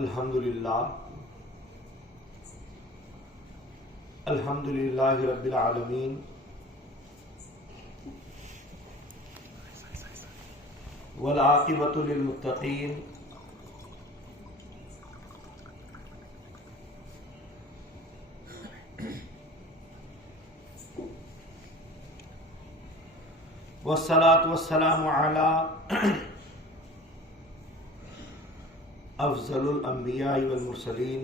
الحمدللہ رب العالمین والعاقبۃ للمتقین والصلاة والسلام علی افضل الانبیاء والمرسلین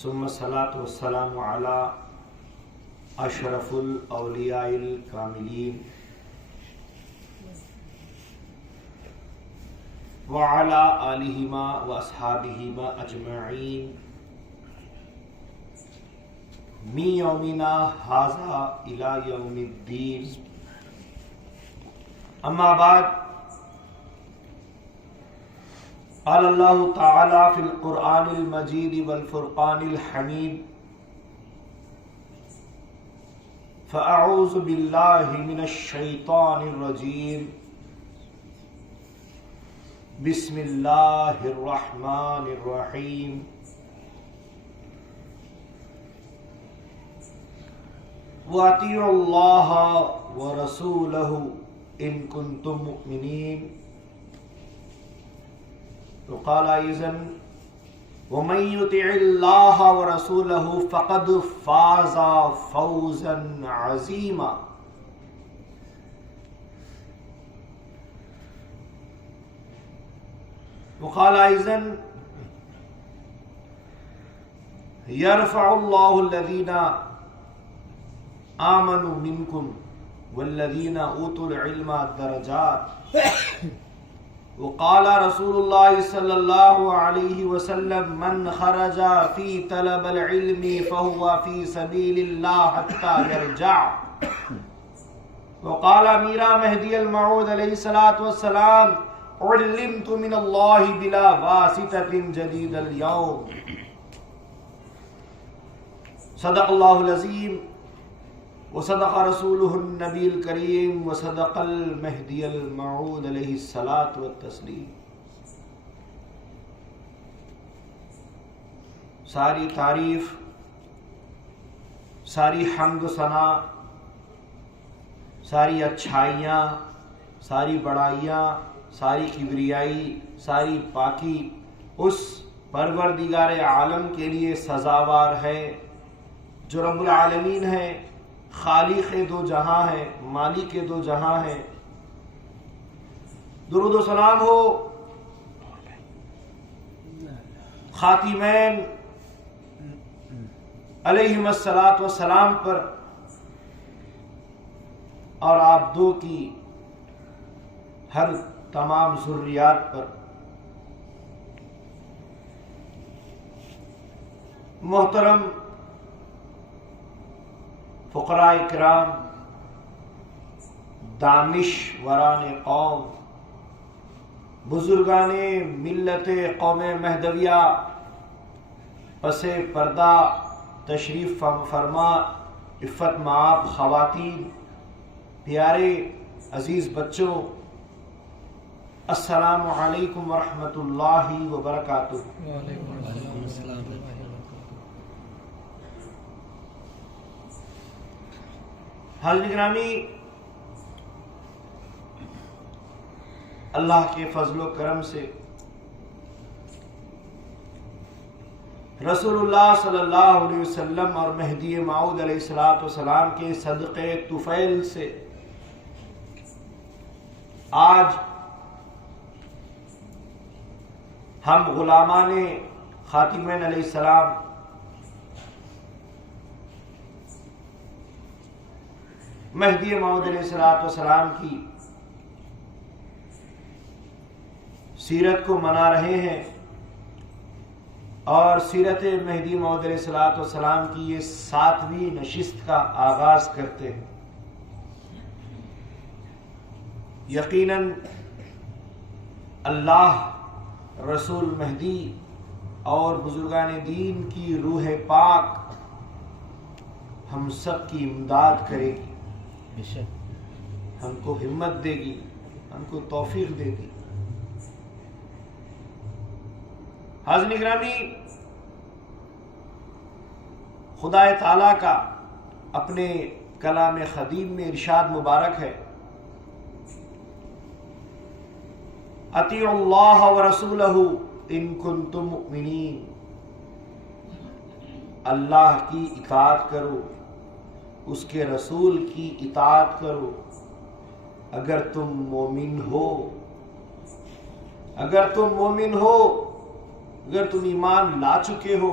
ثم الصلاة والسلام علی اشرف الاولیاء الکاملین وعلی آلہما واصحابہما اجمعین من یومنا ھذا الی یوم الدین اما بعد قال اللہ تعالی فی القرآن المجید والفرقان الحمید فاعوذ باللہ من الشیطان الرجیم بسم اللہ الرحمن الرحیم وَأَطِيعُوا اللَّهَ وَرَسُولَهُ إِن كُنتُم مُؤْمِنِينَ وقال أيضا وَمَن يُطِعِ اللَّهَ وَرَسُولَهُ فَقَدْ فَازَ فَوْزًا عَظِيمًا وقال أيضا يَرْفَعُ اللَّهُ الَّذِينَ آمنوا منکم والذین اوتوا العلم درجات وقال رسول اللہ صلی اللہ علیہ وسلم من خرج فی طلب العلم فهو فی سبیل اللہ حتی یرجع وقال میرا مہدی الموعود علیہ الصلاۃ والسلام علمت من اللہ بلا واسطۃ جدید اليوم صدق اللہ العظیم وصدق رسوله النبی الکریم وصدق المہدی الموعود علیہ الصلاۃ والتسلیم۔ ساری تعریف، ساری حمد و ثنا، ساری اچھائیاں، ساری بڑائیاں، ساری کبریائی، ساری پاکی اس پروردگار عالم کے لیے سزاوار ہے جو رب العالمین ہے، خالق دو جہاں ہے، مالک دو جہاں ہے۔ درود و سلام ہو خاتمین علیہم الصلاۃ والسلام پر اور آپ دو کی ہر تمام ذریات پر۔ محترم فقراء کرام، دانشوران قوم، بزرگان ملت قوم مہدویہ، پس پردہ تشریف فرما عفت مآب خواتین، پیارے عزیز بچوں، السلام علیکم ورحمۃ اللہ وبرکاتہ۔ وعلیکم السلام۔ حاضرین گرامی، اللہ کے فضل و کرم سے رسول اللہ صلی اللہ علیہ وسلم اور مہدی موعود علیہ الصلوۃ والسلام کے صدقے طفیل سے آج ہم غلامان خاتمین علیہ السلام مہدی موعود علیہ الصلوۃ والسلام کی سیرت کو منا رہے ہیں اور سیرت مہدی موعود علیہ الصلوۃ والسلام کی یہ 7ویں نشست کا آغاز کرتے ہیں۔ یقیناً اللہ، رسول مہدی اور بزرگان دین کی روح پاک ہم سب کی امداد کرے گی، ہم کو ہمت دے گی، ہم کو توفیق دے دی۔ حاضرین گرامی، خدا تعالیٰ کا اپنے کلام قدیم میں ارشاد مبارک ہے، اطیعوا اللہ ورسولہ ان کنتم مؤمنین، اللہ کی اطاعت کرو، اس کے رسول کی اطاعت کرو اگر تم مومن ہو۔ اگر تم مومن ہو، اگر تم ایمان لا چکے ہو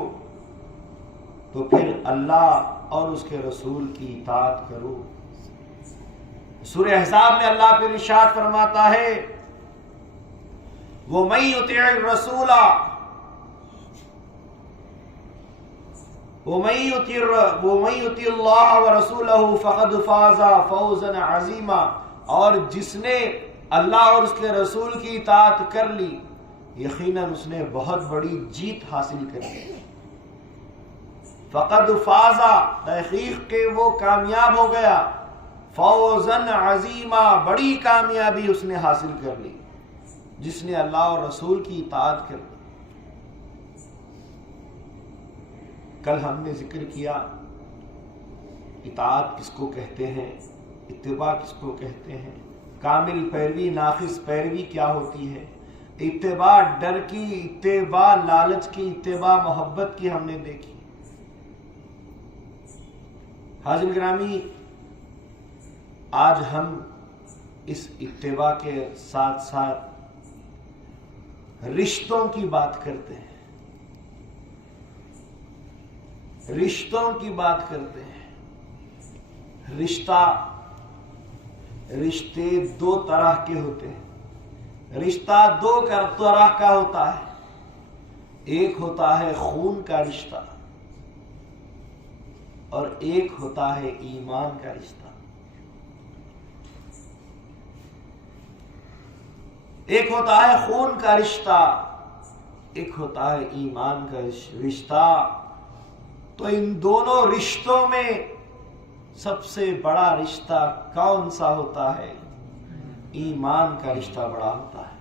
تو پھر اللہ اور اس کے رسول کی اطاعت کرو۔ سورہ احزاب میں اللہ پھر ارشاد فرماتا ہے، وَمَن يُطِعِ الرَّسُولَ وَمَن يُطِعِ اللَّهَ وَرَسُولَهُ فَقَدْ فَازَ فَوْزًا عَظِيمًا، اور جس نے اللہ اور اس کے رسول کی اطاعت کر لی یقیناً اس نے بہت بڑی جیت حاصل کر لی۔ فقد فاز، تحقیق کہ وہ کامیاب ہو گیا، فوزا عظیما، بڑی کامیابی اس نے حاصل کر لی جس نے اللہ اور رسول کی اطاعت کر لی۔ کل ہم نے ذکر کیا اطاعت کس کو کہتے ہیں، اتباع کس کو کہتے ہیں، کامل پیروی ناقص پیروی کیا ہوتی ہے، اتباع ڈر کی، اتباع لالچ کی، اتباع محبت کی ہم نے دیکھی۔ حاضرین گرامی، آج ہم اس اتباع کے ساتھ ساتھ رشتوں کی بات کرتے ہیں، رشتوں کی بات کرتے ہیں۔ رشتے دو طرح کے ہوتے ہیں، رشتہ دو طرح کا ہوتا ہے، ایک ہوتا ہے خون کا رشتہ اور ایک ہوتا ہے ایمان کا رشتہ۔ ایک ہوتا ہے خون کا رشتہ، ایک ہوتا ہے ایمان کا رشتہ۔ تو ان دونوں رشتوں میں سب سے بڑا رشتہ کون سا ہوتا ہے؟ ایمان کا رشتہ بڑا ہوتا ہے۔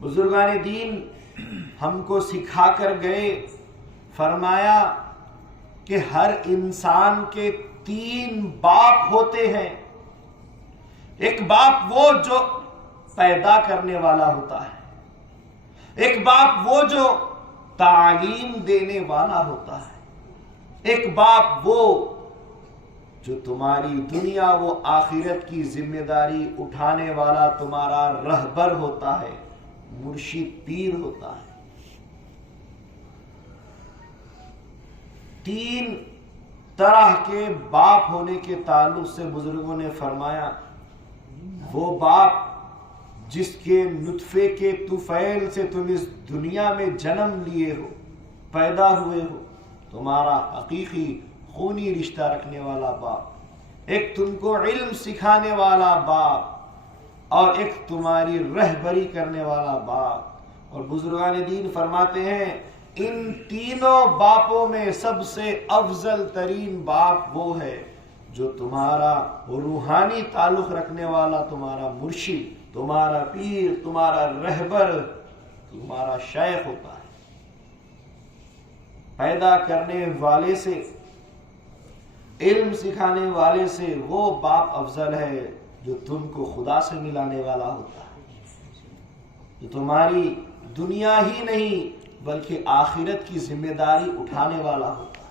بزرگان دین ہم کو سکھا کر گئے، فرمایا کہ ہر انسان کے 3 باپ ہوتے ہیں۔ ایک باپ وہ جو پیدا کرنے والا ہوتا ہے، ایک باپ وہ جو تعلیم دینے والا ہوتا ہے، ایک باپ وہ جو تمہاری دنیا و آخرت کی ذمہ داری اٹھانے والا تمہارا رہبر ہوتا ہے، مرشد پیر ہوتا ہے۔ 3 طرح کے باپ ہونے کے تعلق سے بزرگوں نے فرمایا، وہ باپ جس کے نطفے کے طفیل سے تم اس دنیا میں جنم لیے ہو، پیدا ہوئے ہو، تمہارا حقیقی خونی رشتہ رکھنے والا باپ، ایک تم کو علم سکھانے والا باپ اور ایک تمہاری رہبری کرنے والا باپ۔ اور بزرگان دین فرماتے ہیں ان تینوں باپوں میں سب سے افضل ترین باپ وہ ہے جو تمہارا روحانی تعلق رکھنے والا، تمہارا مرشد، تمہارا پیر، تمہارا رہبر، تمہارا شیخ ہوتا ہے۔ پیدا کرنے والے سے، علم سکھانے والے سے وہ باپ افضل ہے جو تم کو خدا سے ملانے والا ہوتا ہے، جو تمہاری دنیا ہی نہیں بلکہ آخرت کی ذمہ داری اٹھانے والا ہوتا ہے۔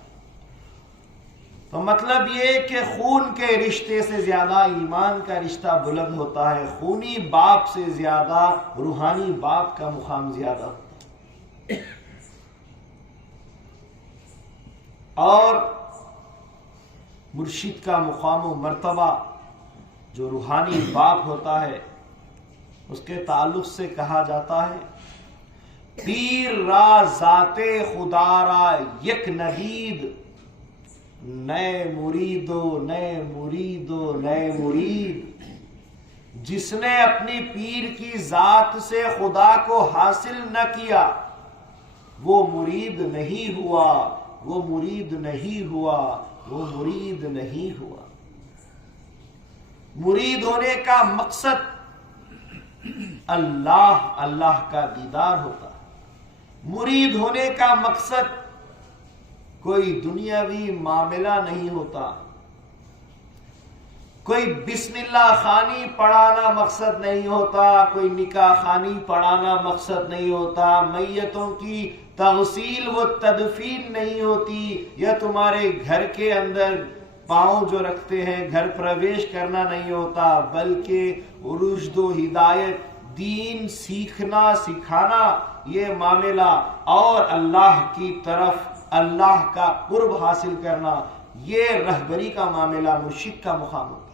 تو مطلب یہ کہ خون کے رشتے سے زیادہ ایمان کا رشتہ بلند ہوتا ہے، خونی باپ سے زیادہ روحانی باپ کا مقام زیادہ ہوتا ہے۔ اور مرشد کا مقام و مرتبہ جو روحانی باپ ہوتا ہے اس کے تعلق سے کہا جاتا ہے، پیر را ذات خدا را یک ندید، نئے مرید و نئے مرید و نئے مرید۔ جس نے اپنی پیر کی ذات سے خدا کو حاصل نہ کیا وہ مرید نہیں ہوا، وہ مرید نہیں ہوا، وہ مرید نہیں ہوا۔ مرید ہونے کا مقصد اللہ کا دیدار ہوتا ہے. مرید ہونے کا مقصد کوئی دنیاوی معاملہ نہیں ہوتا. کوئی بسم اللہ خانی پڑھانا مقصد نہیں ہوتا. کوئی نکاح خانی پڑھانا مقصد نہیں ہوتا. میتوں کی تغسیل و تدفین نہیں ہوتی. یا تمہارے گھر کے اندر پاؤں جو رکھتے ہیں گھر پرویش کرنا نہیں ہوتا، بلکہ رشد و ہدایت، دین سیکھنا سکھانا یہ معاملہ، اور اللہ کی طرف اللہ کا قرب حاصل کرنا، یہ رہبری کا معاملہ، مرشد کا مقام ہوتا ہے.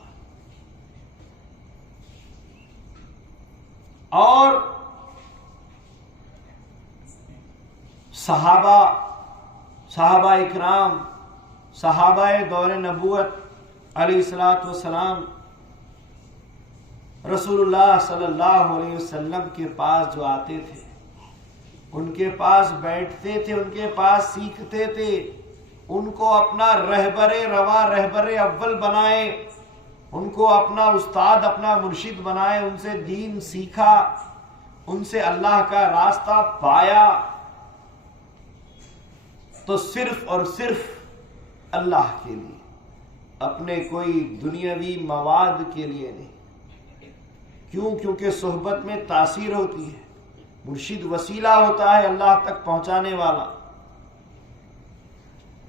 اور صحابہ اکرام، صحابہ دور نبوت علیہ الصلوۃ والسلام رسول اللہ صلی اللہ علیہ وسلم کے پاس جو آتے تھے، ان کے پاس بیٹھتے تھے، ان کے پاس سیکھتے تھے، ان کو اپنا رہبر رواں، رہبر اول بنائے، ان کو اپنا استاد، اپنا مرشد بنائے، ان سے دین سیکھا، ان سے اللہ کا راستہ پایا، تو صرف اور صرف اللہ کے لیے، اپنے کوئی دنیاوی مواد کے لیے نہیں. کیوں؟ کیونکہ صحبت میں تاثیر ہوتی ہے. مرشد وسیلہ ہوتا ہے اللہ تک پہنچانے والا.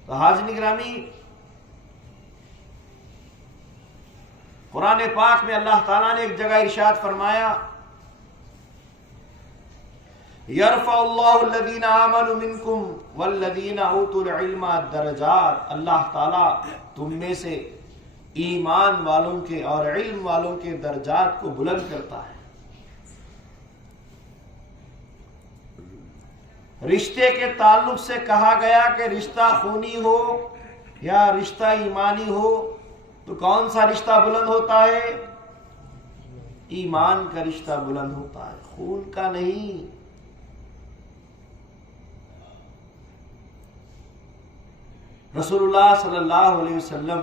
تو حاضرین گرامی، قرآن پاک میں اللہ تعالیٰ نے ایک جگہ ارشاد فرمایا، یرفع اللہ الذین آمنوا منکم والذین اوتوا العلم درجات. اللہ تعالیٰ تم میں سے ایمان والوں کے اور علم والوں کے درجات کو بلند کرتا ہے. رشتے کے تعلق سے کہا گیا کہ رشتہ خونی ہو یا رشتہ ایمانی ہو تو کون سا رشتہ بلند ہوتا ہے؟ ایمان کا رشتہ بلند ہوتا ہے، خون کا نہیں. رسول اللہ صلی اللہ علیہ وسلم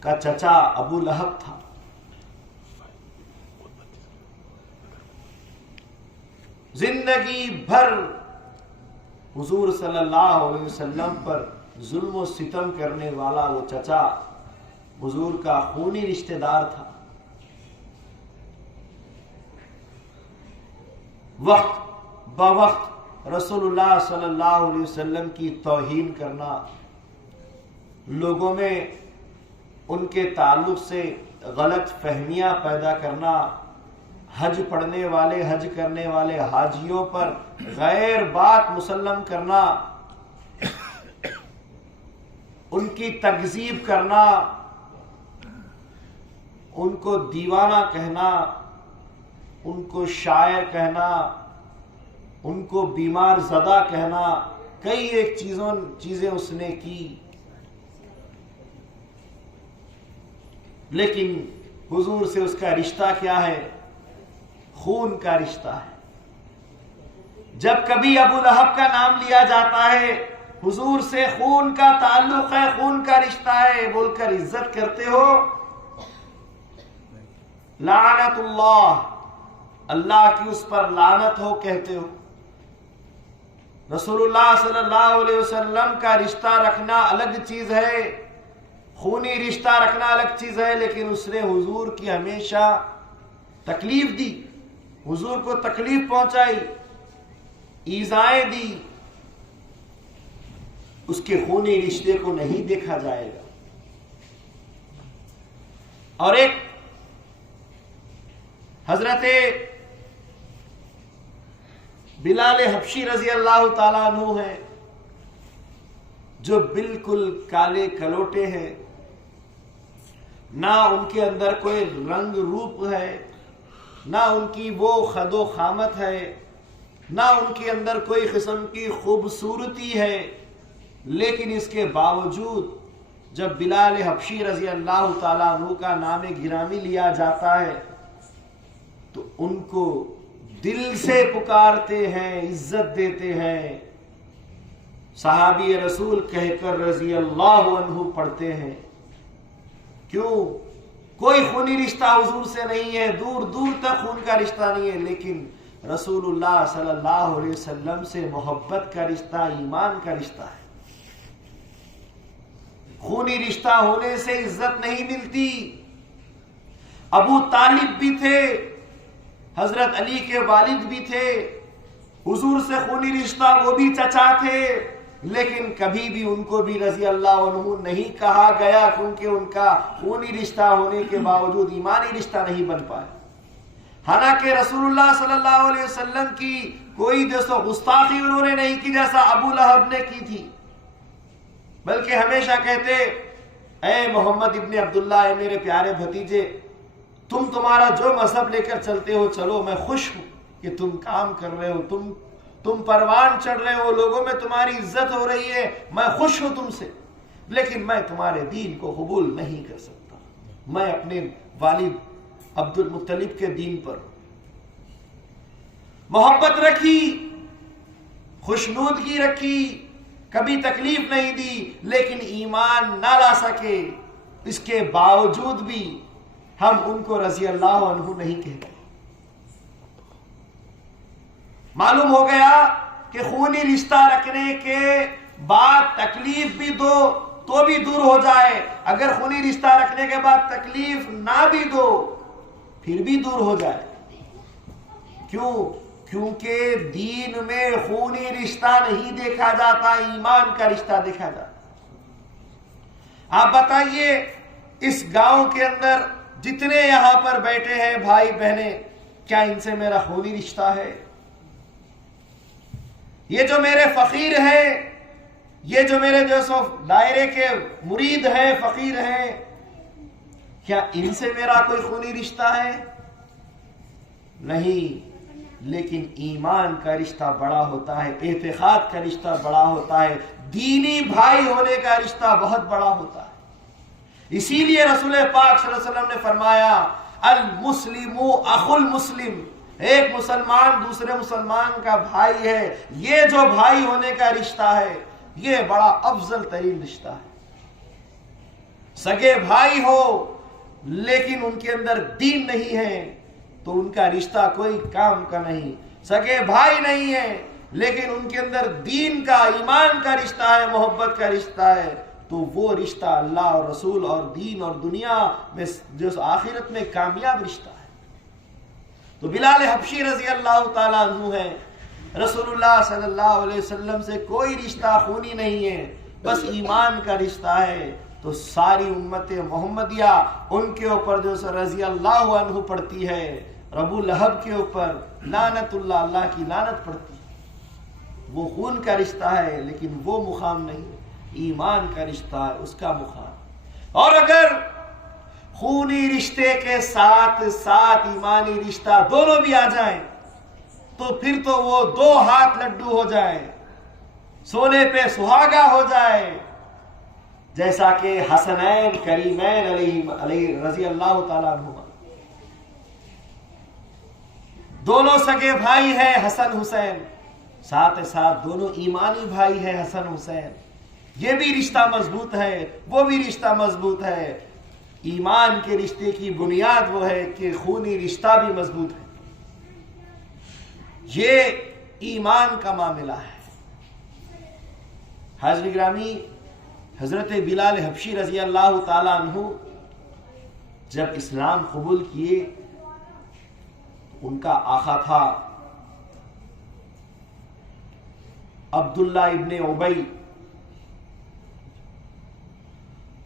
کا چچا ابو لہب تھا. زندگی بھر حضور صلی اللہ علیہ وسلم پر ظلم و ستم کرنے والا وہ چچا حضور کا خونی رشتہ دار تھا. وقت بوقت رسول اللہ صلی اللہ علیہ وسلم کی توہین کرنا، لوگوں میں ان کے تعلق سے غلط فہمیاں پیدا کرنا، حج پڑھنے والے، حج کرنے والے حاجیوں پر غیر بات مسلم کرنا، ان کی تکذیب کرنا، ان کو دیوانہ کہنا، ان کو شاعر کہنا، ان کو بیمار زدہ کہنا، کئی ایک چیزیں اس نے کی. لیکن حضور سے اس کا رشتہ کیا ہے؟ خون کا رشتہ ہے. جب کبھی ابو لہب کا نام لیا جاتا ہے، حضور سے خون کا تعلق ہے، خون کا رشتہ ہے بول کر عزت کرتے ہو. لعنت اللہ، اللہ کی اس پر لعنت ہو کہتے ہو. رسول اللہ صلی اللہ علیہ وسلم کا رشتہ رکھنا الگ چیز ہے، خونی رشتہ رکھنا الگ چیز ہے، لیکن اس نے حضور کی ہمیشہ تکلیف دی، حضور کو تکلیف پہنچائی، ایذائیں دی. اس کے خونی رشتے کو نہیں دیکھا جائے گا. اور ایک حضرت بلال حبشی رضی اللہ تعالیٰ عنہ ہے، جو بالکل کالے کلوٹے ہیں، نہ ان کے اندر کوئی رنگ روپ ہے، نہ ان کی وہ خد و خامت ہے، نہ ان کے اندر کوئی قسم کی خوبصورتی ہے. لیکن اس کے باوجود جب بلال حبشی رضی اللہ تعالیٰ عنہ کا نام گرامی لیا جاتا ہے تو ان کو دل سے پکارتے ہیں، عزت دیتے ہیں، صحابی رسول کہہ کر رضی اللہ عنہ پڑھتے ہیں. کیوں؟ کوئی خونی رشتہ حضور سے نہیں ہے، دور دور تک خون کا رشتہ نہیں ہے، لیکن رسول اللہ صلی اللہ علیہ وسلم سے محبت کا رشتہ ایمان کا رشتہ ہے۔ خونی رشتہ ہونے سے عزت نہیں ملتی۔ ابو طالب بھی تھے، حضرت علی کے والد بھی تھے، حضور سے خونی رشتہ، وہ بھی چچا تھے، لیکن کبھی بھی ان کو بھی رضی اللہ عنہ نہیں کہا گیا، کیونکہ ان کا خونی رشتہ ہونے کے باوجود ایمانی رشتہ نہیں بن پایا۔ حالانکہ رسول اللہ صلی اللہ علیہ وسلم کی کوئی جیسا گستاخی انہوں نے نہیں کی جیسا ابو لہب نے کی تھی، بلکہ ہمیشہ کہتے اے محمد ابن عبداللہ، اے میرے پیارے بھتیجے، تمہارا جو مذہب لے کر چلتے ہو چلو، میں خوش ہوں کہ تم کام کر رہے ہو، تم پروان چڑھ رہے ہو، لوگوں میں تمہاری عزت ہو رہی ہے، میں خوش ہوں تم سے، لیکن میں تمہارے دین کو قبول نہیں کر سکتا، میں اپنے والد عبد المطلب کے دین پر محبت رکھی، خوشنودگی رکھی، کبھی تکلیف نہیں دی، لیکن ایمان نہ لا سکے، اس کے باوجود بھی ہم ان کو رضی اللہ عنہ نہیں کہتے۔ معلوم ہو گیا کہ خونی رشتہ رکھنے کے بعد تکلیف بھی دو تو بھی دور ہو جائے، اگر خونی رشتہ رکھنے کے بعد تکلیف نہ بھی دو پھر بھی دور ہو جائے۔ کیوں؟ کیونکہ دین میں خونی رشتہ نہیں دیکھا جاتا، ایمان کا رشتہ دیکھا جاتا۔ آپ بتائیے اس گاؤں کے اندر جتنے یہاں پر بیٹھے ہیں بھائی بہنیں، کیا ان سے میرا خونی رشتہ ہے؟ یہ جو میرے فقیر ہیں، یہ جو میرے جو سو دائرے کے مرید ہیں، فقیر ہیں، کیا ان سے میرا کوئی خونی رشتہ ہے؟ نہیں، لیکن ایمان کا رشتہ بڑا ہوتا ہے، اعتقاد کا رشتہ بڑا ہوتا ہے، دینی بھائی ہونے کا رشتہ بہت بڑا ہوتا ہے۔ اسی لیے رسول پاک صلی اللہ علیہ وسلم نے فرمایا المسلم اخو المسلم، ایک مسلمان دوسرے مسلمان کا بھائی ہے، یہ جو بھائی ہونے کا رشتہ ہے یہ بڑا افضل ترین رشتہ ہے۔ سگے بھائی ہو لیکن ان کے اندر دین نہیں ہے تو ان کا رشتہ کوئی کام کا نہیں، سگے بھائی نہیں ہے لیکن ان کے اندر دین کا، ایمان کا رشتہ ہے، محبت کا رشتہ ہے، تو وہ رشتہ اللہ اور رسول اور دین اور دنیا میں جو آخرت میں کامیاب رشتہ ہے۔ تو بلال حبشی رضی اللہ تعالیٰ عنہ ہے، رسول اللہ صلی اللہ علیہ وسلم سے کوئی رشتہ خونی نہیں ہے، بس ایمان کا رشتہ ہے، تو ساری امت محمدیہ ان کے اوپر جو رضی اللہ عنہ پڑتی ہے، ابو لہب کے اوپر لعنت اللہ، اللہ کی لعنت پڑتی ہے۔ وہ خون کا رشتہ ہے لیکن وہ مقام نہیں، ایمان کا رشتہ ہے، اس کا مقام۔ اور اگر خونی رشتے کے ساتھ ساتھ ایمانی رشتہ دونوں بھی آ جائیں تو پھر تو وہ دو ہاتھ لڈو ہو جائے، سونے پہ سہاگا ہو جائے، جیسا کہ حسنین کریمین علیہ رضی اللہ تعالیٰ عنہما، دونوں سگے بھائی ہیں حسن حسین، ساتھ ساتھ دونوں ایمانی بھائی ہیں حسن حسین، یہ بھی رشتہ مضبوط ہے، وہ بھی رشتہ مضبوط ہے۔ ایمان کے رشتے کی بنیاد وہ ہے کہ خونی رشتہ بھی مضبوط ہے، یہ ایمان کا معاملہ ہے۔ حاضرین گرامی، حضرت بلال حبشی رضی اللہ تعالی عنہ جب اسلام قبول کیے، ان کا آقا تھا عبداللہ ابن ابی،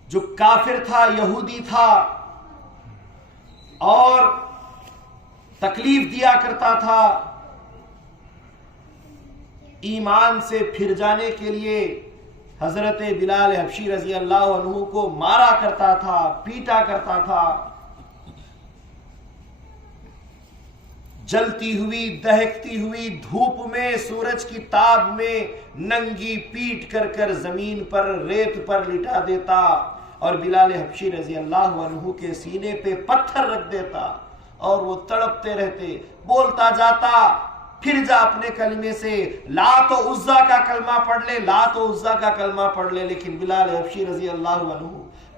جو کافر تھا، یہودی تھا اور تکلیف دیا کرتا تھا، ایمان سے پھر جانے کے لیے حضرت بلال حبشی رضی اللہ عنہ کو مارا کرتا تھا، پیٹا کرتا تھا، جلتی ہوئی دہکتی ہوئی دھوپ میں، سورج کی تاب میں ننگی پیٹ کر کر زمین پر ریت پر لٹا دیتا اور بلال حبشی رضی اللہ عنہ کے سینے پہ پتھر رکھ دیتا اور وہ تڑپتے رہتے، بولتا جاتا پھر جا اپنے کلمے سے، لات و عزا کا کلمہ پڑھ لے، لات و عزا کا کلمہ پڑھ لے، لیکن بلال حبشی رضی اللہ عنہ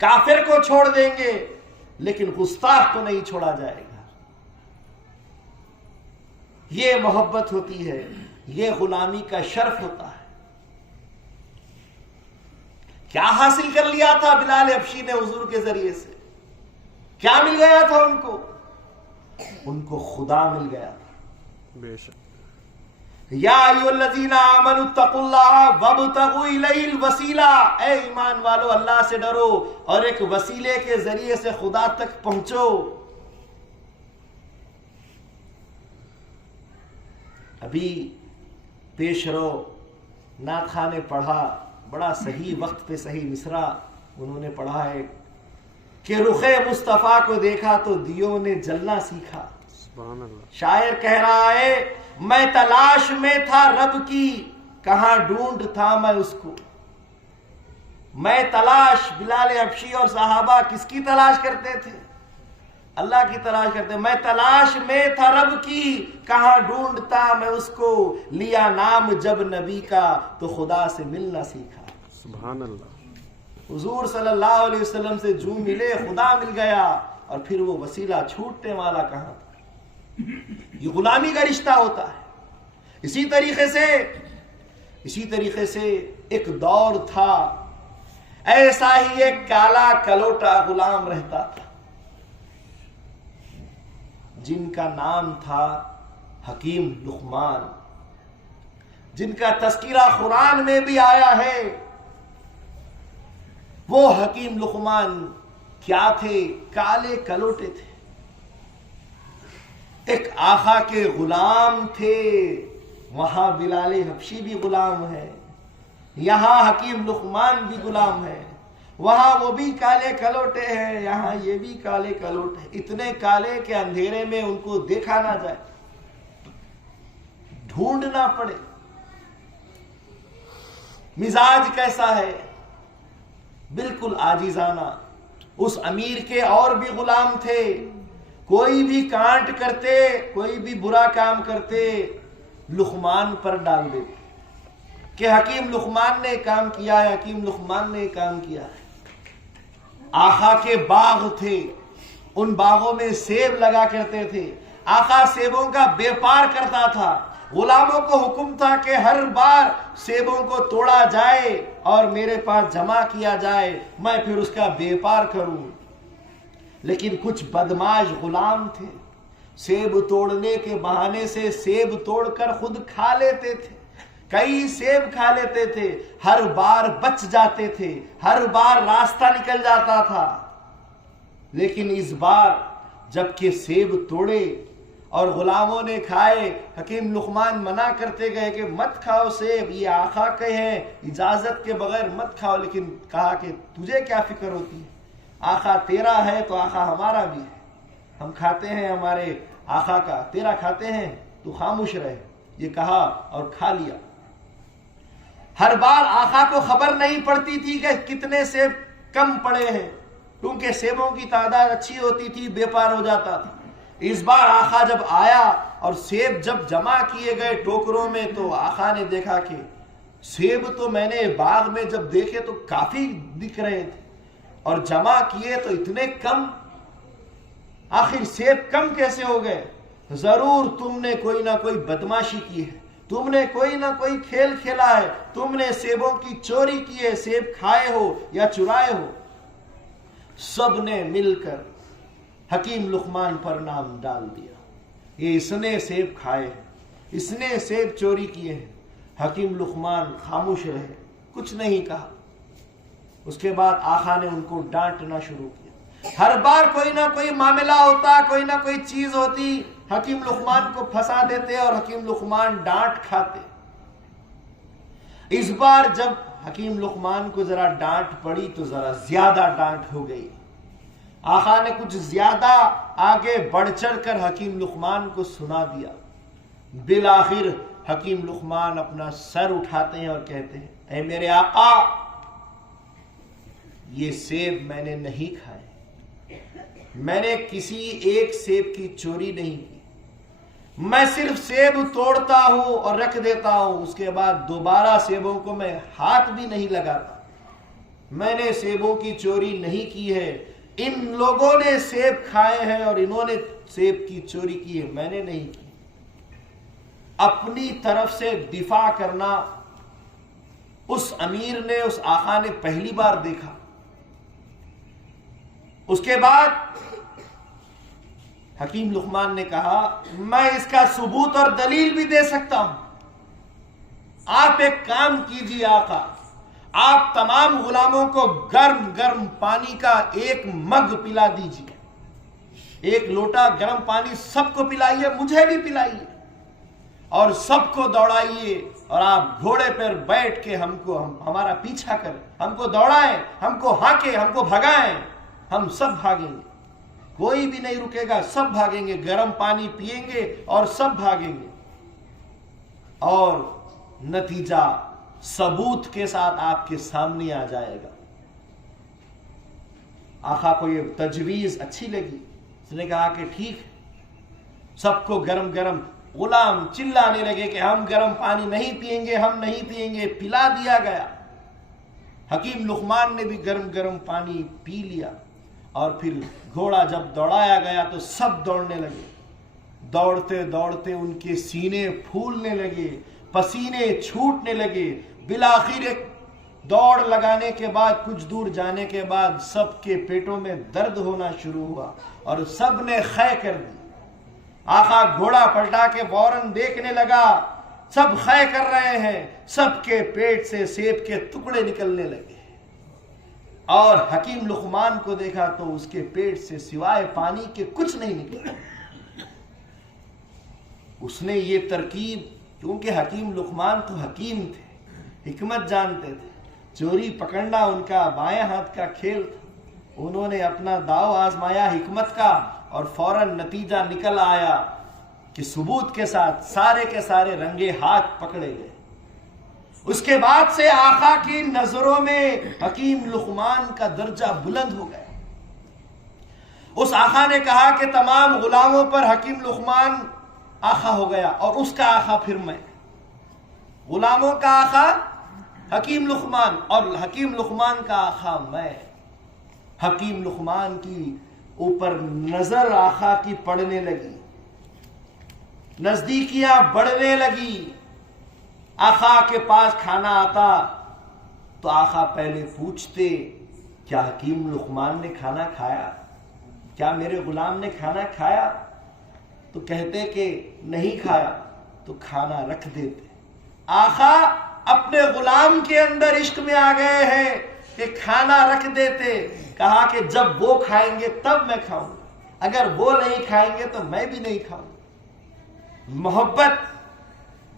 کافر کو چھوڑ دیں گے لیکن گستاخ کو نہیں چھوڑا جائے گا. یہ محبت ہوتی ہے, یہ غلامی کا شرف ہوتا ہے. کیا حاصل کر لیا تھا بلال حبشی نے حضور کے ذریعے سے؟ کیا مل گیا تھا ان کو؟ ان کو خدا مل گیا تھا. بے شک. یا ایھا الذین آمنوا اتقوا اللہ وابتغوا الیہ الوسیلہ, اے ایمان والو اللہ سے ڈرو اور ایک وسیلے کے ذریعے سے خدا تک پہنچو. ابھی پیش رو نعت خواہ نے پڑھا, بڑا صحیح وقت پہ صحیح مصرع انہوں نے پڑھا ہے کہ رخ مصطفیٰ کو دیکھا تو دیوں نے جلنا سیکھا. سبحان اللہ. شاعر کہہ رہا ہے میں تلاش میں تھا رب کی, کہاں ڈھونڈ تھا میں اس کو. میں تلاش, بلال حبشی اور صحابہ کس کی تلاش کرتے تھے؟ اللہ کی تلاش کرتے. میں تلاش میں تھا رب کی, کہاں ڈھونڈتا میں اس کو. لیا نام جب نبی کا تو خدا سے ملنا سیکھا. سبحان اللہ. حضور صلی اللہ علیہ وسلم سے جو ملے خدا مل گیا, اور پھر وہ وسیلہ چھوٹنے والا کہاں تھا. یہ غلامی کا رشتہ ہوتا ہے. اسی طریقے سے ایک دور تھا, ایسا ہی ایک کالا کلوٹا غلام رہتا تھا جن کا نام تھا حکیم لقمان, جن کا تذکرہ قرآن میں بھی آیا ہے. وہ حکیم لقمان کیا تھے؟ کالے کلوٹے تھے. ایک آقا کے غلام تھے. وہاں بلال حبشی بھی غلام ہے, یہاں حکیم لقمان بھی غلام ہے. وہاں وہ بھی کالے کلوٹے ہیں, یہاں یہ بھی کالے کلوٹے. اتنے کالے کہ اندھیرے میں ان کو دیکھا نہ جائے, ڈھونڈنا پڑے. مزاج کیسا ہے؟ بالکل عاجزانہ. اس امیر کے اور بھی غلام تھے, کوئی بھی کانٹ کرتے, کوئی بھی برا کام کرتے, لقمان پر ڈال دیتے کہ حکیم لقمان نے کام کیا ہے, حکیم لقمان نے کام کیا ہے. آقا کے باغ تھے, ان باغوں میں سیب لگا کرتے تھے. آقا سیبوں کا بیپار کرتا تھا. غلاموں کو حکم تھا کہ ہر بار سیبوں کو توڑا جائے اور میرے پاس جمع کیا جائے, میں پھر اس کا بیپار کروں. لیکن کچھ بدماش غلام تھے, سیب توڑنے کے بہانے سے سیب توڑ کر خود کھا لیتے تھے. کئی سیب کھا لیتے تھے, ہر بار بچ جاتے تھے, ہر بار راستہ نکل جاتا تھا. لیکن اس بار جب کہ سیب توڑے اور غلاموں نے کھائے, حکیم لقمان منع کرتے گئے کہ مت کھاؤ سیب, یہ آقا کے ہیں, اجازت کے بغیر مت کھاؤ. لیکن کہا کہ تجھے کیا فکر ہوتی ہے, آقا تیرا ہے تو آقا ہمارا بھی ہے, ہم کھاتے ہیں ہمارے آقا کا, تیرا کھاتے ہیں, تو خاموش رہے. یہ کہا اور کھا لیا. ہر بار آقا کو خبر نہیں پڑتی تھی کہ کتنے سیب کم پڑے ہیں, کیونکہ سیبوں کی تعداد اچھی ہوتی تھی, بے پار ہو جاتا تھا. اس بار آقا جب آیا اور سیب جب جمع کیے گئے ٹوکروں میں, تو آقا نے دیکھا کہ سیب تو میں نے باغ میں جب دیکھے تو کافی دکھ رہے تھے, اور جمع کیے تو اتنے کم. آخر سیب کم کیسے ہو گئے؟ ضرور تم نے کوئی نہ کوئی بدماشی کی ہے, تم نے کوئی نہ کوئی کھیل کھیلا ہے, تم نے سیبوں کی چوری کی ہے, سیب کھائے ہو یا چرائے ہو. سب نے مل کر حکیم لقمان پر نام ڈال دیا, یہ اس نے سیب کھائے, اس نے سیب چوری کیے ہیں. حکیم لقمان خاموش رہے, کچھ نہیں کہا. اس کے بعد آقا نے ان کو ڈانٹنا شروع کیا. ہر بار کوئی نہ کوئی معاملہ ہوتا, کوئی نہ کوئی چیز ہوتی, حکیم لقمان کو پھنسا دیتے اور حکیم لقمان ڈانٹ کھاتے. اس بار جب حکیم لقمان کو ذرا ڈانٹ پڑی تو ذرا زیادہ ڈانٹ ہو گئی. آقا نے کچھ زیادہ آگے بڑھ چڑھ کر حکیم لقمان کو سنا دیا. بالآخر حکیم لقمان اپنا سر اٹھاتے ہیں اور کہتے ہیں, اے میرے آقا, یہ سیب میں نے نہیں کھائے, میں نے کسی ایک سیب کی چوری نہیں کی, میں صرف سیب توڑتا ہوں اور رکھ دیتا ہوں, اس کے بعد دوبارہ سیبوں کو میں ہاتھ بھی نہیں لگاتا. میں نے سیبوں کی چوری نہیں کی ہے، ان لوگوں نے سیب کھائے ہیں اور انہوں نے سیب کی چوری کی ہے، میں نے نہیں کی۔ اپنی طرف سے دفاع کرنا اس امیر نے، اس آقا نے پہلی بار دیکھا۔ اس کے بعد حکیم لقمان نے کہا میں اس کا ثبوت اور دلیل بھی دے سکتا ہوں۔ آپ ایک کام کیجیے آقا، آپ تمام غلاموں کو گرم گرم پانی کا ایک مگ پلا دیجیے، ایک لوٹا گرم پانی سب کو پلائیے، مجھے بھی پلائیے، اور سب کو دوڑائیے، اور آپ گھوڑے پر بیٹھ کے ہمارا پیچھا کریں، ہم کو دوڑائیں، ہم کو ہانکیں، ہم کو بھگائیں، ہم سب بھاگیں گے، کوئی بھی نہیں رکے گا، سب بھاگیں گے، گرم پانی پیئیں گے اور سب بھاگیں گے، اور نتیجہ ثبوت کے ساتھ آپ کے سامنے آ جائے گا۔ آقا کو یہ تجویز اچھی لگی، اس نے کہا کہ ٹھیک ہے۔ سب کو گرم گرم، غلام چلانے لگے کہ ہم گرم پانی نہیں پیئیں گے، ہم نہیں پیئیں گے، پلا دیا گیا۔ حکیم لقمان نے بھی گرم گرم پانی پی لیا، اور پھر گھوڑا جب دوڑایا گیا تو سب دوڑنے لگے، دوڑتے دوڑتے ان کے سینے پھولنے لگے، پسینے چھوٹنے لگے، بالآخر ایک دوڑ لگانے کے بعد کچھ دور جانے کے بعد سب کے پیٹوں میں درد ہونا شروع ہوا اور سب نے خے کر دی۔ آقا گھوڑا پلٹا کے فوراً دیکھنے لگا، سب خے کر رہے ہیں، سب کے پیٹ سے سیب کے ٹکڑے نکلنے لگے، اور حکیم لقمان کو دیکھا تو اس کے پیٹ سے سوائے پانی کے کچھ نہیں نکلا۔ اس نے یہ ترکیب، کیونکہ حکیم لقمان تو حکیم تھے، حکمت جانتے تھے، چوری پکڑنا ان کا بائیں ہاتھ کا کھیل تھا، انہوں نے اپنا داؤ آزمایا حکمت کا، اور فوراً نتیجہ نکل آیا کہ ثبوت کے ساتھ سارے کے سارے رنگے ہاتھ پکڑے گئے۔ اس کے بعد سے آقا کی نظروں میں حکیم لقمان کا درجہ بلند ہو گیا۔ اس آقا نے کہا کہ تمام غلاموں پر حکیم لقمان آقا ہو گیا، اور اس کا آقا پھر میں، غلاموں کا آقا حکیم لقمان اور حکیم لقمان کا آقا میں۔ حکیم لقمان کی اوپر نظر آقا کی پڑنے لگی، نزدیکیاں بڑھنے لگی۔ آقا کے پاس کھانا آتا تو آقا پہلے پوچھتے کیا حکیم لقمان نے کھانا کھایا، کیا میرے غلام نے کھانا کھایا؟ تو کہتے کہ نہیں کھایا، تو کھانا رکھ دیتے۔ آقا اپنے غلام کے اندر عشق میں آ گئے ہیں کہ کھانا رکھ دیتے، کہا کہ جب وہ کھائیں گے تب میں کھاؤں گا، اگر وہ نہیں کھائیں گے تو میں بھی نہیں کھاؤں گا۔ محبت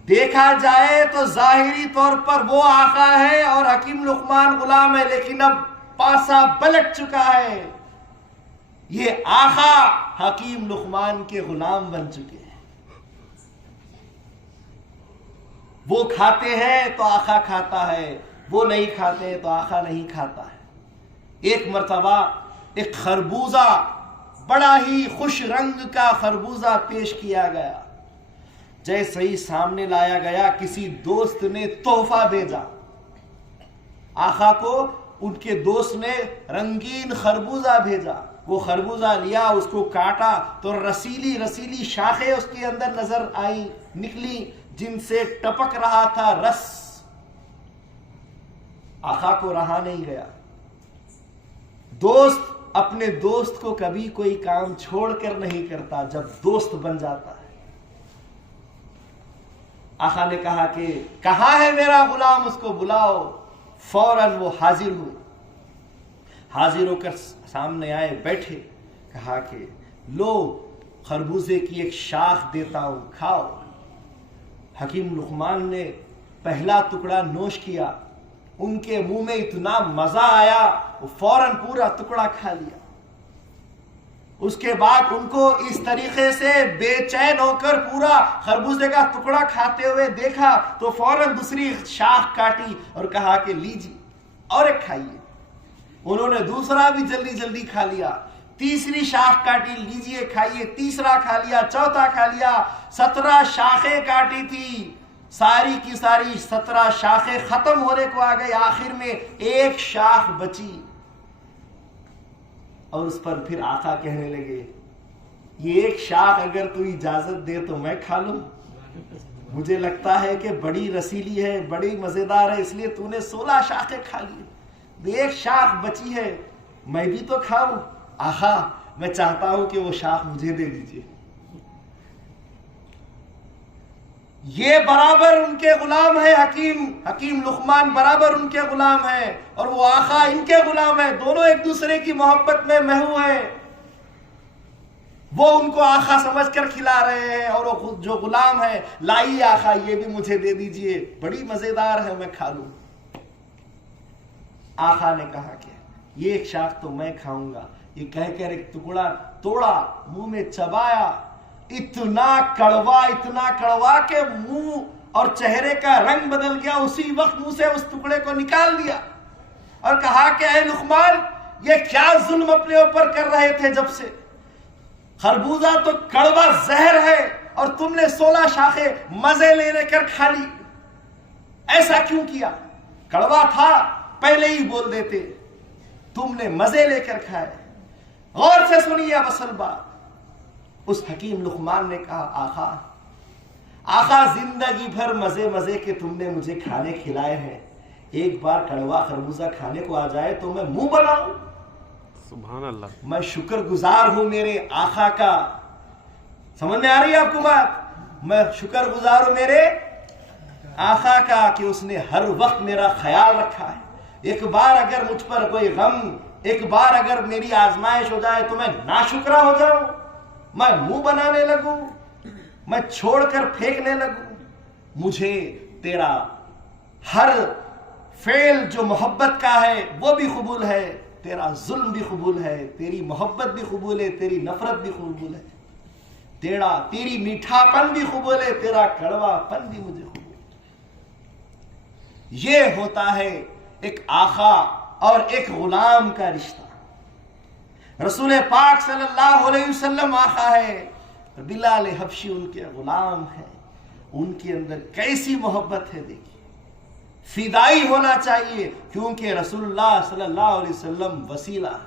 دیکھا جائے تو ظاہری طور پر وہ آقا ہے اور حکیم لقمان غلام ہے، لیکن اب پاسا پلٹ چکا ہے، یہ آقا حکیم لقمان کے غلام بن چکے ہیں۔ وہ کھاتے ہیں تو آقا کھاتا ہے، وہ نہیں کھاتے تو آقا نہیں کھاتا ہے۔ ایک مرتبہ ایک خربوزہ، بڑا ہی خوش رنگ کا خربوزہ پیش کیا گیا، جیسے ہی سامنے لایا گیا کسی دوست نے تحفہ بھیجا آقا کو، ان کے دوست نے رنگین خربوزہ بھیجا، وہ خربوزہ لیا، اس کو کاٹا تو رسیلی رسیلی شاخیں اس کے اندر نظر آئی، نکلی، جن سے ٹپک رہا تھا رس۔ آقا کو رہا نہیں گیا۔ دوست اپنے دوست کو کبھی کوئی کام چھوڑ کر نہیں کرتا جب دوست بن جاتا ہے۔ آقا نے کہا کہ کہاں ہے میرا غلام، اس کو بلاؤ۔ فوراً وہ حاضر ہوئے، حاضر ہو کر سامنے آئے، بیٹھے، کہا کہ لو خربوزے کی ایک شاخ دیتا ہوں، کھاؤ۔ حکیم لقمان نے پہلا ٹکڑا نوش کیا، ان کے منہ میں اتنا مزہ آیا، وہ فوراً پورا ٹکڑا کھا لیا۔ اس کے بعد ان کو اس طریقے سے بے چین ہو کر پورا خربوزے کا ٹکڑا کھاتے ہوئے دیکھا تو فوراً دوسری شاخ کاٹی اور کہا کہ لیجیے اور ایک کھائیے۔ انہوں نے دوسرا بھی جلدی جلدی کھا لیا، تیسری شاخ کاٹی، لیجیے کھائیے، تیسرا کھا لیا، چوتھا کھا لیا، 17 شاخیں کاٹی تھی، ساری کی ساری 17 شاخیں ختم ہونے کو آ گئی، آخر میں ایک شاخ بچی، اور اس پر پھر آقا کہنے لگے یہ ایک شاخ اگر تو اجازت دے تو میں کھا لوں، مجھے لگتا ہے کہ بڑی رسیلی ہے، بڑی مزیدار ہے، اس لیے تو نے 16 شاخیں کھا لی، ایک شاخ بچی ہے، میں بھی تو کھاؤں۔ آقا میں چاہتا ہوں کہ وہ شاخ مجھے دے دیجیے۔ یہ برابر ان کے غلام ہے، حکیم لقمان برابر ان کے غلام ہے، اور وہ آقا ان کے غلام ہے، دونوں ایک دوسرے کی محبت میں محو ہیں۔ وہ ان کو آقا سمجھ کر کھلا رہے ہیں، اور وہ خود جو غلام ہے، لائیے آقا یہ بھی مجھے دے دیجئے، بڑی مزیدار ہے، میں کھا لوں۔ آقا نے کہا کہ یہ ایک شاخ تو میں کھاؤں گا، یہ کہہ کر ایک ٹکڑا توڑا، منہ میں چبایا، اتنا کڑوا کہ منہ اور چہرے کا رنگ بدل گیا، اسی وقت منہ سے اس ٹکڑے کو نکال دیا اور کہا کہ اے لقمان یہ کیا ظلم اپنے اوپر کر رہے تھے، جب سے خربوزہ تو کڑوا زہر ہے اور تم نے 16 شاخیں مزے لے کر کھا لی، ایسا کیوں کیا؟ کڑوا تھا پہلے ہی بول دیتے، تم نے مزے لے کر کھائے۔ غور سے سنیے اب اصل بات۔ اس حکیم لقمان نے کہا آقا زندگی بھر مزے کے تم نے مجھے کھانے کھلائے ہیں، ایک بار کڑوا خربوزہ کھانے کو آ جائے تو میں منہ بناؤں؟ سبحان اللہ، میں شکر گزار ہوں میرے آقا کا۔ سمجھ میں آ رہی ہے آپ کو بات؟ میں شکر گزار ہوں میرے آقا کا کہ اس نے ہر وقت میرا خیال رکھا ہے۔ ایک بار اگر مجھ پر کوئی غم، ایک بار اگر میری آزمائش ہو جائے تو میں ناشکرا ہو جاؤں، میں منہ بنانے لگوں، میں چھوڑ کر پھینکنے لگوں؟ مجھے تیرا ہر فعل جو محبت کا ہے وہ بھی قبول ہے، تیرا ظلم بھی قبول ہے، تیری محبت بھی قبول ہے، تیری نفرت بھی قبول ہے، تیری میٹھا پن بھی قبول ہے، تیرا کڑوا پن بھی مجھے قبول ہے۔ یہ ہوتا ہے ایک آقا اور ایک غلام کا رشتہ۔ رسول پاک صلی اللہ علیہ وسلم آقا ہے، بلال حبشی ان کے غلام ہیں، ان کے اندر کیسی محبت ہے دیکھیے، فدائی ہونا چاہیے، کیونکہ رسول اللہ صلی اللہ علیہ وسلم وسیلہ ہے۔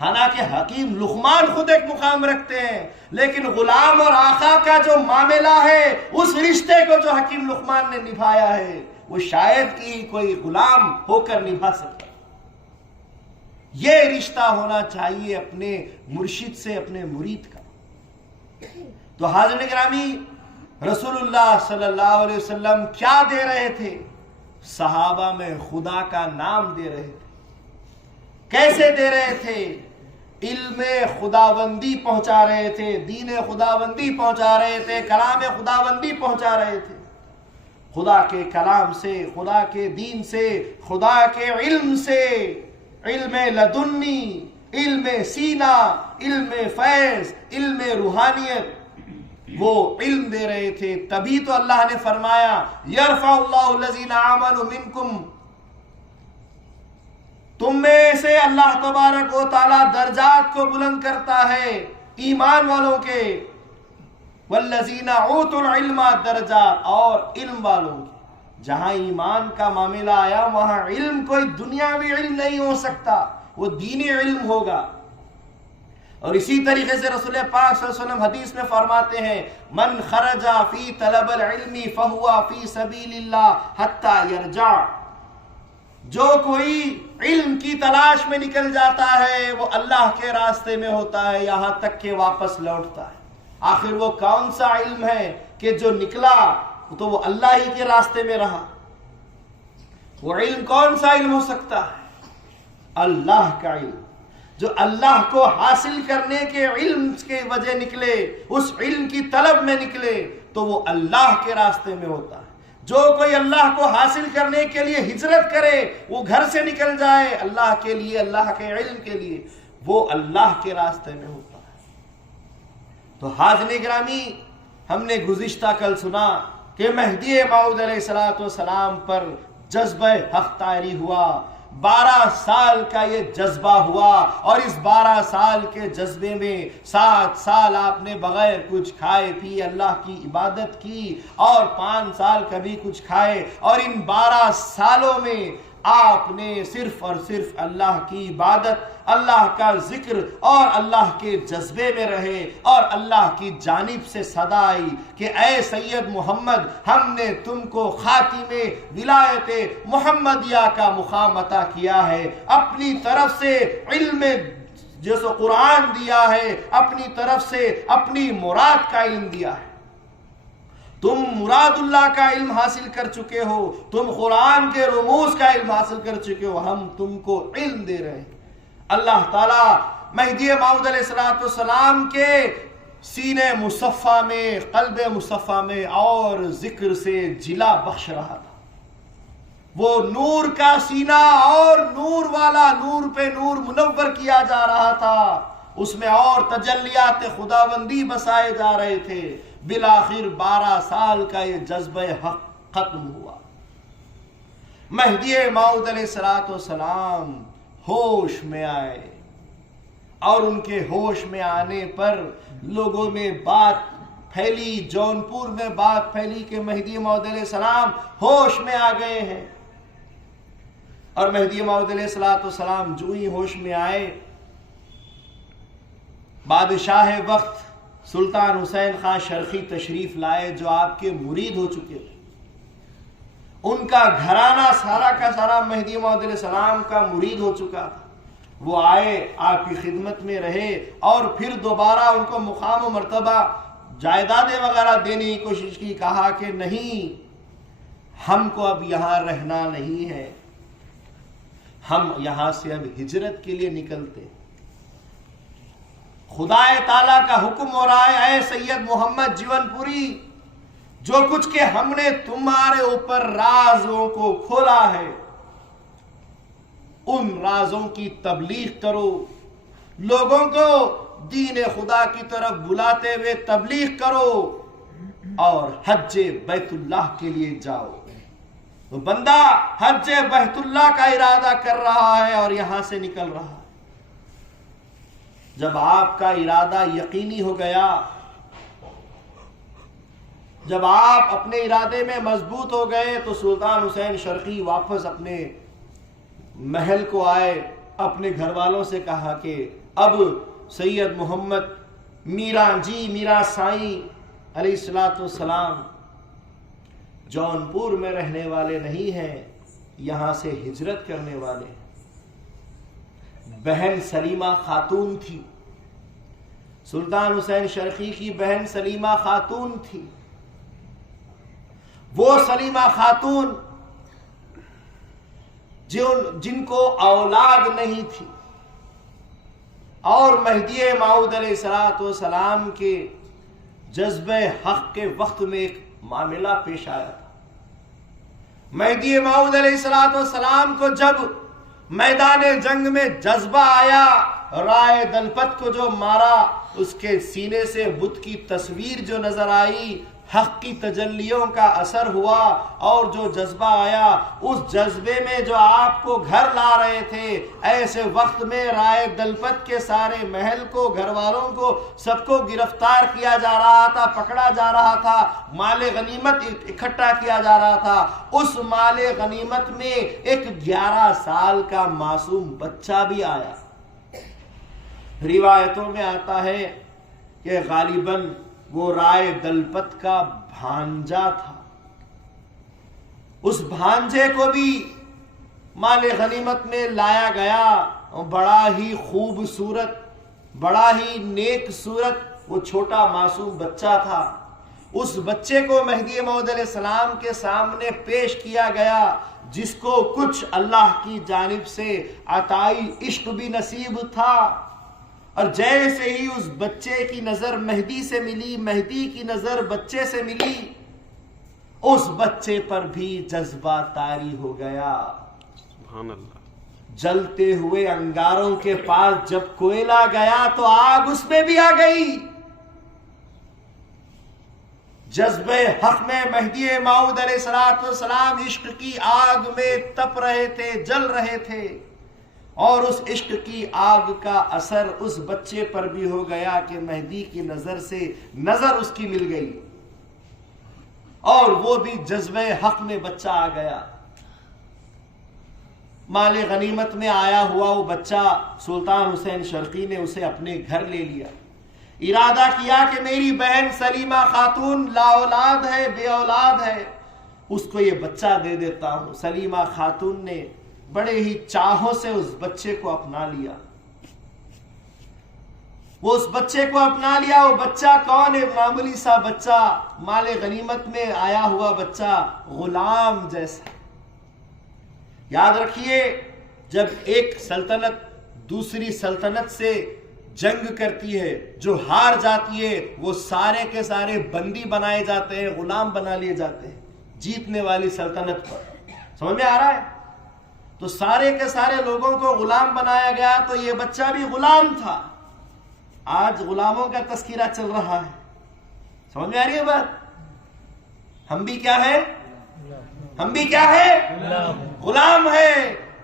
حالانکہ حکیم لقمان خود ایک مقام رکھتے ہیں، لیکن غلام اور آقا کا جو معاملہ ہے، اس رشتے کو جو حکیم لقمان نے نبھایا ہے وہ شاید کہ کوئی غلام ہو کر نبھا سکتا۔ یہ رشتہ ہونا چاہیے اپنے مرشد سے، اپنے مرید کا۔ تو حاضرین گرامی، رسول اللہ صلی اللہ علیہ وسلم کیا دے رہے تھے؟ صحابہ میں خدا کا نام دے رہے تھے۔ کیسے دے رہے تھے؟ علم خداوندی پہنچا رہے تھے، دین خداوندی پہنچا رہے تھے، کلام خداوندی پہنچا رہے تھے۔ خدا کے کلام سے، خدا کے دین سے، خدا کے علم سے، علم لدنی، علم سینہ، علم فیض، علم روحانیت، وہ علم دے رہے تھے۔ تبھی تو اللہ نے فرمایا یرفع اللہ الذین آمنوا منکم، تم میں سے اللہ تبارک و تعالی درجات کو بلند کرتا ہے ایمان والوں کے، والذین اوتوا العلم درجات، اور علم والوں کے۔ جہاں ایمان کا معاملہ آیا وہاں علم کوئی دنیاوی علم نہیں ہو سکتا، وہ دینی علم ہوگا۔ اور اسی طریقے سے رسول پاک صلی اللہ علیہ وسلم حدیث میں فرماتے ہیں من خرج فی طلب العلم فہو فی سبیل اللہ حتی یرجع، جو کوئی علم کی تلاش میں نکل جاتا ہے وہ اللہ کے راستے میں ہوتا ہے یہاں تک کہ واپس لوٹتا ہے۔ آخر وہ کون سا علم ہے کہ جو نکلا تو وہ اللہ ہی کے راستے میں رہا؟ وہ علم کون سا علم ہو سکتا ہے؟ اللہ کا علم، جو اللہ کو حاصل کرنے کے علم کے وجہ نکلے، اس علم کی طلب میں نکلے تو وہ اللہ کے راستے میں ہوتا ہے۔ جو کوئی اللہ کو حاصل کرنے کے لیے ہجرت کرے، وہ گھر سے نکل جائے اللہ کے لیے، اللہ کے علم کے لیے، وہ اللہ کے راستے میں ہوتا ہے۔ تو حاضرین گرامی، ہم نے گزشتہ کل سنا کہ مہدی موعود علیہ السلام پر جذبہ حق طاری ہوا، 12 سال کا یہ جذبہ ہوا، اور اس 12 سال کے جذبے میں 7 سال آپ نے بغیر کچھ کھائے پیے اللہ کی عبادت کی، اور 5 سال کبھی کچھ کھائے، اور ان 12 سالوں میں آپ نے صرف اور صرف اللہ کی عبادت، اللہ کا ذکر اور اللہ کے جذبے میں رہے، اور اللہ کی جانب سے صدا آئی کہ اے سید محمد، ہم نے تم کو خاتم ولایت محمدیہ کا مقام عطا کیا ہے، اپنی طرف سے علم جیسے قرآن دیا ہے، اپنی طرف سے اپنی مراد کا علم دیا ہے۔ تم مراد اللہ کا علم حاصل کر چکے ہو، تم قرآن کے رموز کا علم حاصل کر چکے ہو، ہم تم کو علم دے رہے ہیں۔ اللہ تعالیٰ مہدی موعود علیہ السلام کے سینے مصفہ میں، قلب مصفہ میں اور ذکر سے جلا بخش رہا تھا۔ وہ نور کا سینہ اور نور والا، نور پہ نور منور کیا جا رہا تھا، اس میں اور تجلیات خداوندی بسائے جا رہے تھے۔ بالآخر 12 سال کا یہ جذبہ حق ختم ہوا۔ مہدی موعود علیہ السلام ہوش میں آئے، اور ان کے ہوش میں آنے پر لوگوں میں بات پھیلی، جونپور میں بات پھیلی کہ مہدی موعود علیہ السلام ہوش میں آ گئے ہیں۔ اور مہدی موعود علیہ السلام جو ہی ہوش میں آئے، بادشاہ وقت سلطان حسین خان شرقی تشریف لائے، جو آپ کے مرید ہو چکے تھے۔ ان کا گھرانہ سارا کا سارا مہدی موعود علیہ السلام کا مرید ہو چکا تھا۔ وہ آئے، آپ کی خدمت میں رہے، اور پھر دوبارہ ان کو مقام و مرتبہ جائیدادیں وغیرہ دینے کی کوشش کی۔ کہا کہ نہیں، ہم کو اب یہاں رہنا نہیں ہے، ہم یہاں سے اب ہجرت کے لیے نکلتے۔ خدا تعالیٰ کا حکم ہو رہا ہے، اے سید محمد جیون پوری، جو کچھ کہ ہم نے تمہارے اوپر رازوں کو کھولا ہے، ان رازوں کی تبلیغ کرو، لوگوں کو دین خدا کی طرف بلاتے ہوئے تبلیغ کرو، اور حج بیت اللہ کے لیے جاؤ۔ تو بندہ حج بیت اللہ کا ارادہ کر رہا ہے اور یہاں سے نکل رہا ہے۔ جب آپ کا ارادہ یقینی ہو گیا، جب آپ اپنے ارادے میں مضبوط ہو گئے، تو سلطان حسین شرقی واپس اپنے محل کو آئے، اپنے گھر والوں سے کہا کہ اب سید محمد میرا سائیں علیہ السلام جونپور میں رہنے والے نہیں ہیں، یہاں سے ہجرت کرنے والے ہیں۔ بہن سلیمہ خاتون تھی، سلطان حسین شرقی کی بہن سلیمہ خاتون تھی۔ وہ سلیمہ خاتون جن کو اولاد نہیں تھی، اور مہدی موعود علیہ السلام کے جذبہ حق کے وقت میں ایک معاملہ پیش آیا تھا۔ مہدی موعود علیہ السلام کو جب میدان جنگ میں جذبہ آیا، رائے دلپت کو جو مارا، اس کے سینے سے بت کی تصویر جو نظر آئی، حق کی تجلیوں کا اثر ہوا، اور جو جذبہ آیا، اس جذبے میں جو آپ کو گھر لا رہے تھے، ایسے وقت میں رائے دلپت کے سارے محل کو، گھر والوں کو، سب کو گرفتار کیا جا رہا تھا، پکڑا جا رہا تھا، مال غنیمت اکٹھا کیا جا رہا تھا۔ اس مال غنیمت میں ایک 11 سال کا معصوم بچہ بھی آیا۔ روایتوں میں آتا ہے کہ غالباً وہ رائے دلپت کا بھانجا تھا۔ اس بھانجے کو بھی مال غنیمت میں لایا گیا، بڑا ہی خوبصورت، بڑا ہی نیک صورت وہ چھوٹا معصوم بچہ تھا۔ اس بچے کو مہدی موعود علیہ السلام کے سامنے پیش کیا گیا، جس کو کچھ اللہ کی جانب سے عطائی عشق بھی نصیب تھا، اور جیسے ہی اس بچے کی نظر مہدی سے ملی، مہدی کی نظر بچے سے ملی، اس بچے پر بھی جذبہ طاری ہو گیا۔ سبحان اللہ۔ جلتے ہوئے انگاروں کے پاس جب کوئلہ گیا تو آگ اس میں بھی آ گئی۔ جذبہ حق میں مہدی موعود علیہ السلام عشق کی آگ میں تپ رہے تھے، جل رہے تھے، اور اس عشق کی آگ کا اثر اس بچے پر بھی ہو گیا کہ مہدی کی نظر سے نظر اس کی مل گئی، اور وہ بھی جذبہ حق میں بچہ آ گیا۔ مال غنیمت میں آیا ہوا وہ بچہ سلطان حسین شرقی نے اسے اپنے گھر لے لیا، ارادہ کیا کہ میری بہن سلیمہ خاتون لا اولاد ہے، بے اولاد ہے، اس کو یہ بچہ دے دیتا ہوں۔ سلیمہ خاتون نے بڑے ہی چاہوں سے اس بچے کو اپنا لیا، وہ اس بچے کو اپنا لیا۔ وہ بچہ کون ہے؟ معمولی سا بچہ، مال غنیمت میں آیا ہوا بچہ، غلام جیسا۔ یاد رکھیے، جب ایک سلطنت دوسری سلطنت سے جنگ کرتی ہے، جو ہار جاتی ہے وہ سارے کے سارے بندی بنائے جاتے ہیں، غلام بنا لیے جاتے ہیں جیتنے والی سلطنت پر۔ سمجھ میں آ رہا ہے؟ تو سارے کے سارے لوگوں کو غلام بنایا گیا، تو یہ بچہ بھی غلام تھا۔ آج غلاموں کا تذکرہ چل رہا ہے، سمجھ میں آ رہی ہے بات؟ ہم بھی کیا ہے؟ ہم بھی کیا ہے؟ غلام ہے،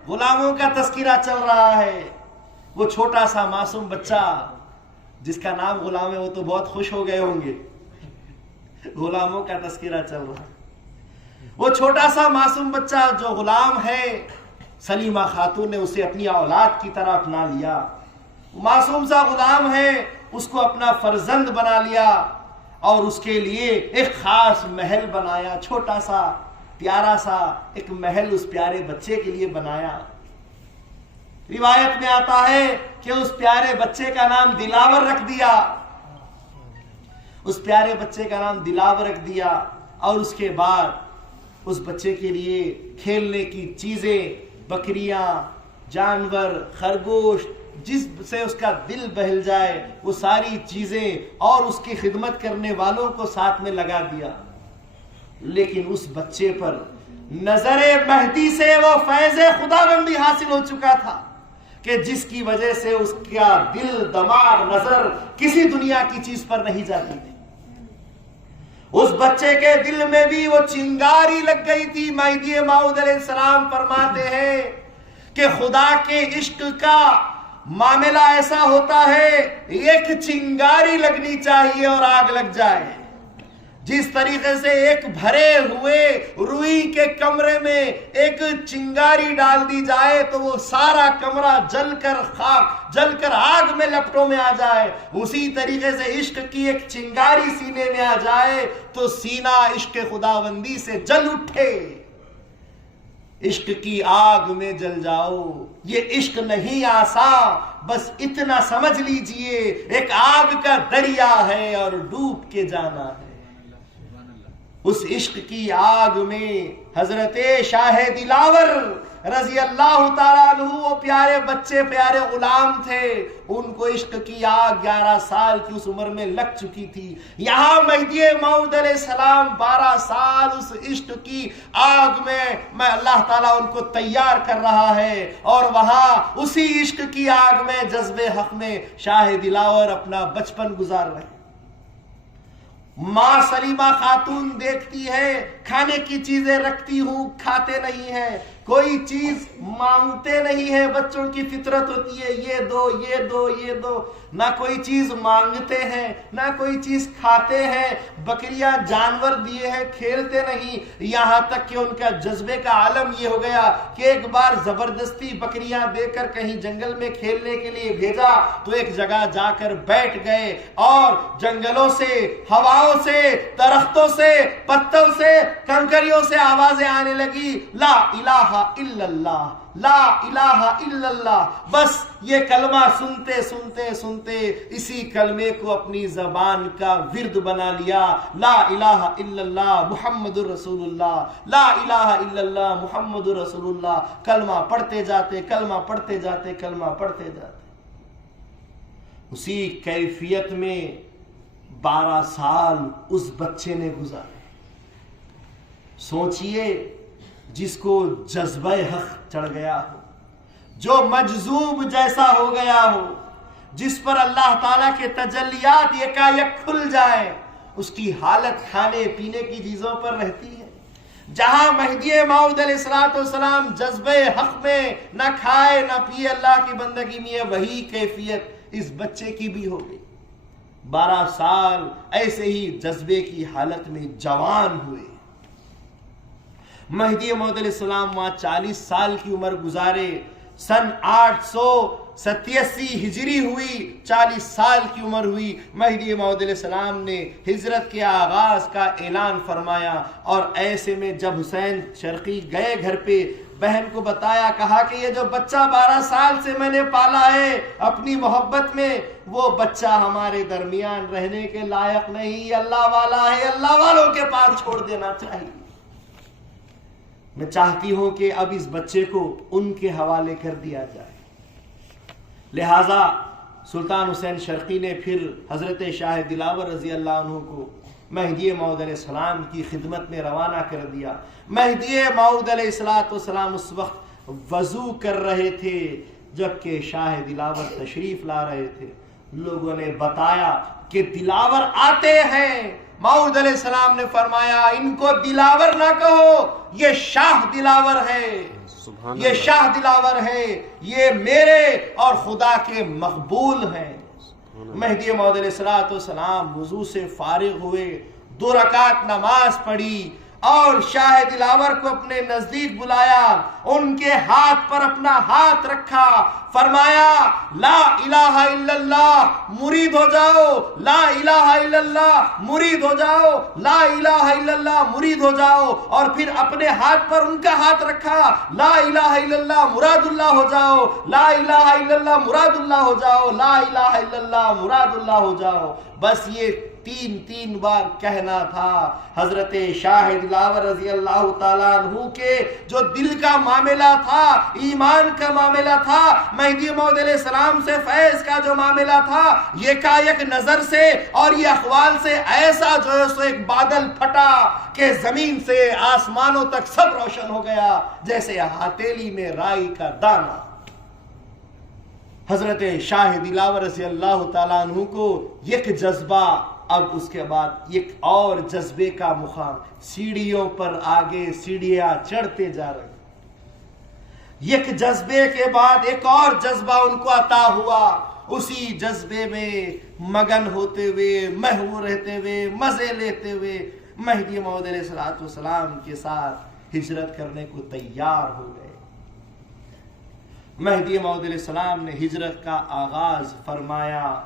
غلاموں کا تذکرہ چل رہا ہے۔ وہ چھوٹا سا معصوم بچہ جس کا نام غلام ہے، وہ تو بہت خوش ہو گئے ہوں گے، غلاموں کا تذکرہ چل رہا ہے۔ وہ چھوٹا سا معصوم بچہ جو غلام ہے، سلیمہ خاتون نے اسے اپنی اولاد کی طرح اپنا لیا۔ معصوم سا غلام ہے، اس کو اپنا فرزند بنا لیا، اور اس کے لیے ایک خاص محل بنایا، چھوٹا سا پیارا سا ایک محل اس پیارے بچے کے لیے بنایا۔ روایت میں آتا ہے کہ اس پیارے بچے کا نام دلاور رکھ دیا، اس پیارے بچے کا نام دلاور رکھ دیا، اور اس کے بعد اس بچے کے لیے کھیلنے کی چیزیں، بکریاں، جانور، خرگوش، جس سے اس کا دل بہل جائے وہ ساری چیزیں، اور اس کی خدمت کرنے والوں کو ساتھ میں لگا دیا۔ لیکن اس بچے پر نظر مہدی سے وہ فیض خداوندی حاصل ہو چکا تھا کہ جس کی وجہ سے اس کا دل، دماغ، نظر کسی دنیا کی چیز پر نہیں جاتی تھی۔ اس بچے کے دل میں بھی وہ چنگاری لگ گئی تھی۔ مہدی موعود علیہ السلام فرماتے ہیں کہ خدا کے عشق کا معاملہ ایسا ہوتا ہے، ایک چنگاری لگنی چاہیے اور آگ لگ جائے۔ جس طریقے سے ایک بھرے ہوئے روئی کے کمرے میں ایک چنگاری ڈال دی جائے تو وہ سارا کمرہ جل کر آگ میں لپٹوں میں آ جائے، اسی طریقے سے عشق کی ایک چنگاری سینے میں آ جائے تو سینہ عشق خداوندی سے جل اٹھے۔ عشق کی آگ میں جل جاؤ۔ یہ عشق نہیں آسان، بس اتنا سمجھ لیجئے ایک آگ کا دریا ہے اور ڈوب کے جانا ہے۔ اس عشق کی آگ میں حضرت شاہ دلاور رضی اللہ تعالیٰ عنہ، وہ پیارے بچے، پیارے غلام تھے، ان کو عشق کی آگ 11 سال کی اس عمر میں لگ چکی تھی۔ یہاں مہدی موعود علیہ السلام 12 سال اس عشق کی آگ میں اللہ تعالیٰ ان کو تیار کر رہا ہے، اور وہاں اسی عشق کی آگ میں، جذب حق میں شاہ دلاور اپنا بچپن گزار رہے ہیں۔ ماں سلیمہ خاتون دیکھتی ہے، کھانے کی چیزیں رکھتی ہوں، کھاتے نہیں ہیں، کوئی چیز مانگتے نہیں ہیں۔ بچوں کی فطرت ہوتی ہے یہ دو یہ دو یہ دو، نہ کوئی چیز مانگتے ہیں نہ کوئی چیز کھاتے ہیں۔ بکریاں، جانور دیے ہیں، کھیلتے نہیں، یہاں تک کہ ان کا جذبے کا عالم یہ ہو گیا کہ ایک بار زبردستی بکریاں دے کر کہیں جنگل میں کھیلنے کے لیے بھیجا تو ایک جگہ جا کر بیٹھ گئے، اور جنگلوں سے، ہواؤں سے، درختوں سے، پتوں سے، کنکریوں سے آوازیں آنے لگی، لا الہ الا اللہ، لا الہ الا اللہ۔ بس یہ کلمہ سنتے سنتے سنتے اسی کلمے کو اپنی زبان کا ورد بنا لیا، لا الہ الا اللہ محمد رسول اللہ، لا الہ الا اللہ محمد رسول اللہ۔ کلمہ پڑھتے جاتے، کلمہ پڑھتے جاتے، کلمہ پڑھتے جاتے۔ اسی کیفیت میں 12 سال اس بچے نے گزارے۔ سوچئے، جس کو جذبہ حق چڑھ گیا ہو، جو مجذوب جیسا ہو گیا ہو، جس پر اللہ تعالیٰ کے تجلیات یکایک کھل جائے، اس کی حالت کھانے پینے کی چیزوں پر رہتی ہے۔ جہاں مہدی موعود علیہ السلام جذبہ حق میں نہ کھائے نہ پیے، اللہ کی بندگی میں، وہی کیفیت اس بچے کی بھی ہو گئی۔ 12 سال ایسے ہی جذبے کی حالت میں جوان ہوئے۔ مہدی موعود علیہ السلام وہاں 40 سال کی عمر گزارے۔ سن 887 ہجری ہوئی، 40 سال کی عمر ہوئی۔ مہدی موعود علیہ السلام نے ہجرت کے آغاز کا اعلان فرمایا، اور ایسے میں جب حسین شرقی گئے گھر پہ، بہن کو بتایا، کہا کہ یہ جو بچہ 12 سال سے میں نے پالا ہے اپنی محبت میں، وہ بچہ ہمارے درمیان رہنے کے لائق نہیں، اللہ والا ہے، اللہ والوں کے پاس چھوڑ دینا چاہیے۔ میں چاہتی ہوں کہ اب اس بچے کو ان کے حوالے کر دیا جائے۔ لہٰذا سلطان حسین شرقی نے پھر حضرت شاہ دلاور رضی اللہ عنہ کو مہدی موعود علیہ السلام کی خدمت میں روانہ کر دیا۔ مہدی موعود علیہ السلام اس وقت وضو کر رہے تھے جبکہ شاہ دلاور تشریف لا رہے تھے۔ لوگوں نے بتایا کہ دلاور آتے ہیں۔ موعود علیہ السلام نے فرمایا، ان کو دلاور نہ کہو، یہ شاہ دلاور ہے، یہ شاہ دلاور ہے، یہ میرے اور خدا کے مقبول ہیں۔ مہدی موعود علیہ السلام وضو سے فارغ ہوئے، 2 رکعت نماز پڑھی اور شاہ دلاور کو اپنے نزدیک بلایا، ان کے ہاتھ پر اپنا ہاتھ رکھا، فرمایا لا الہ الا اللہ مرید ہو جاؤ، لا الہ الا اللہ مرید ہو جاؤ، لا الہ الا اللہ مرید ہو جاؤ، اور پھر اپنے ہاتھ پر ان کا ہاتھ رکھا، لا الہ الا اللہ مراد اللہ ہو جاؤ، لا الہ الا اللہ مراد اللہ ہو جاؤ، لا الہ الا اللہ مراد اللہ ہو جاؤ۔ بس یہ 3 بار کہنا تھا۔ حضرت شاہ دلاور رضی اللہ تعالیٰ عنہ کے جو دل کا معاملہ تھا، ایمان کا معاملہ تھا، مہدی موعود علیہ السلام سے فیض کا جو معاملہ تھا، یہ کا یک نظر سے اور یہ اقوال سے ایسا جو ہے سو ایک بادل پھٹا کہ زمین سے آسمانوں تک سب روشن ہو گیا جیسے ہتھیلی میں رائی کا دانہ۔ حضرت شاہ دلاور رضی اللہ تعالیٰ عنہ کو یک جذبہ، اب اس کے بعد ایک اور جذبے کا مقام، سیڑھیوں پر آگے سیڑھیاں چڑھتے جا رہے، ایک جذبے کے بعد ایک اور جذبہ ان کو عطا ہوا۔ اسی جذبے میں مگن ہوتے ہوئے، محو رہتے ہوئے، مزے لیتے ہوئے مہدی موعود علیہ السلام کے ساتھ ہجرت کرنے کو تیار ہو گئے۔ مہدی موعود علیہ السلام نے ہجرت کا آغاز فرمایا۔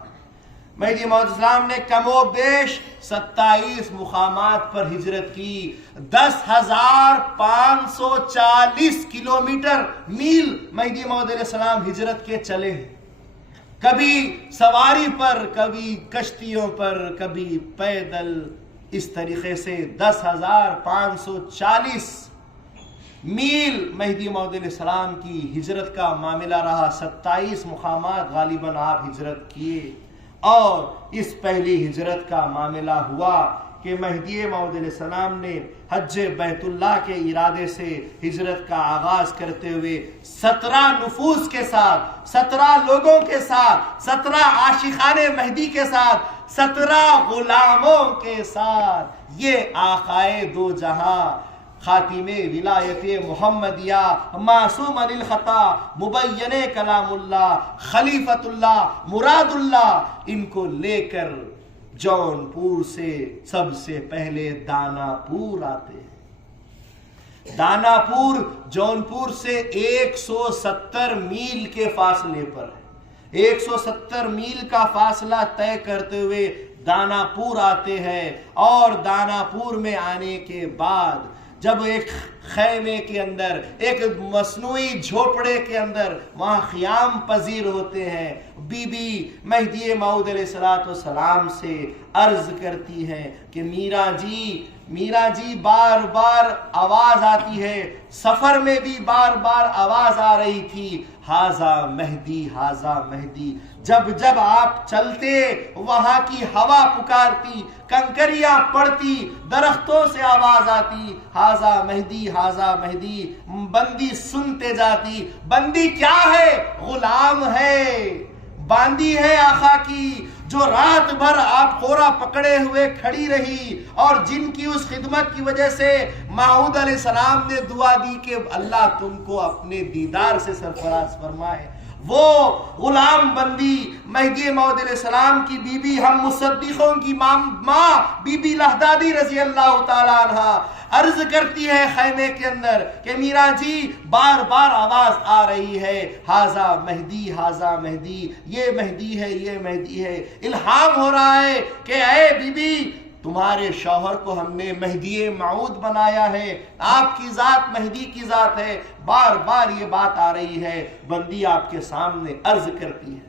مہدی موعود علیہ السلام نے کم و بیش 27 مقامات پر ہجرت کی، 10,540 کلومیٹر میل مہدی موعود علیہ السلام ہجرت کے چلے ہیں، کبھی سواری پر، کبھی کشتیوں پر، کبھی پیدل، اس طریقے سے 10,540 میل مہدی موعود علیہ السلام کی ہجرت کا معاملہ رہا۔ 27 مقامات غالباً آپ ہجرت کیے، اور اس پہلی ہجرت کا معاملہ ہوا کہ مہدی موعود علیہ السلام نے حج بیت اللہ کے ارادے سے ہجرت کا آغاز کرتے ہوئے 17 نفوس کے ساتھ، 17 لوگوں کے ساتھ، 17 عاشقان مہدی کے ساتھ، 17 غلاموں کے ساتھ، یہ آقائے دو جہاں، خاتم ولایت محمدیہ، معصوم عن الخطا، مبین کلام اللہ، خلیفۃ اللہ، مراد اللہ، ان کو لے کر جونپور سے سب سے پہلے داناپور آتے ہیں۔ داناپور جونپور سے 170 میل کے فاصلے پر ہے۔ 170 میل کا فاصلہ طے کرتے ہوئے داناپور آتے ہیں، اور داناپور میں آنے کے بعد جب ایک خیمے کے اندر، ایک مصنوعی جھوپڑے کے اندر وہاں قیام پذیر ہوتے ہیں، بی بی مہدی موعود علیہ السلام سے عرض کرتی ہیں کہ میرا جی بار بار آواز آتی ہے، سفر میں بھی بار بار آواز آ رہی تھی، ہاذا مہدی، ہاذا مہدی۔ جب آپ چلتے وہاں کی ہوا پکارتی، کنکریاں پڑتی، درختوں سے آواز آتی، ہاذا مہدی، ہاذا مہدی۔ بندی سنتے جاتی، بندی کیا ہے؟ غلام ہے، باندھی ہے آقا کی، جو رات بھر آپ خورا پکڑے ہوئے کھڑی رہی، اور جن کی اس خدمت کی وجہ سے موعود علیہ السلام نے دعا دی کہ اللہ تم کو اپنے دیدار سے سرفراز فرمائے، وہ غلام بندی مہدی موعود علیہ السلام کی بی بی، ہم مصدقوں کی ماں بی بی لہدادی رضی اللہ تعالی عنہ عرض کرتی ہے خیمے کے اندر کہ میرا جی بار بار آواز آ رہی ہے، ہاذا مہدی ہاذا مہدی، یہ مہدی ہے یہ مہدی ہے، الہام ہو رہا ہے کہ اے بی بی تمہارے شوہر کو ہم نے مہدی موعود بنایا ہے، آپ کی ذات مہدی کی ذات ہے، بار بار یہ بات آ رہی ہے۔ بندی آپ کے سامنے عرض کرتی ہے،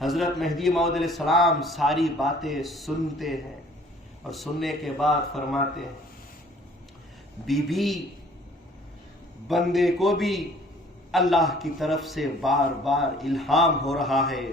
حضرت مہدی موعود علیہ السلام ساری باتیں سنتے ہیں اور سننے کے بعد فرماتے ہیں بی بی بندے کو بھی اللہ کی طرف سے بار بار الہام ہو رہا ہے،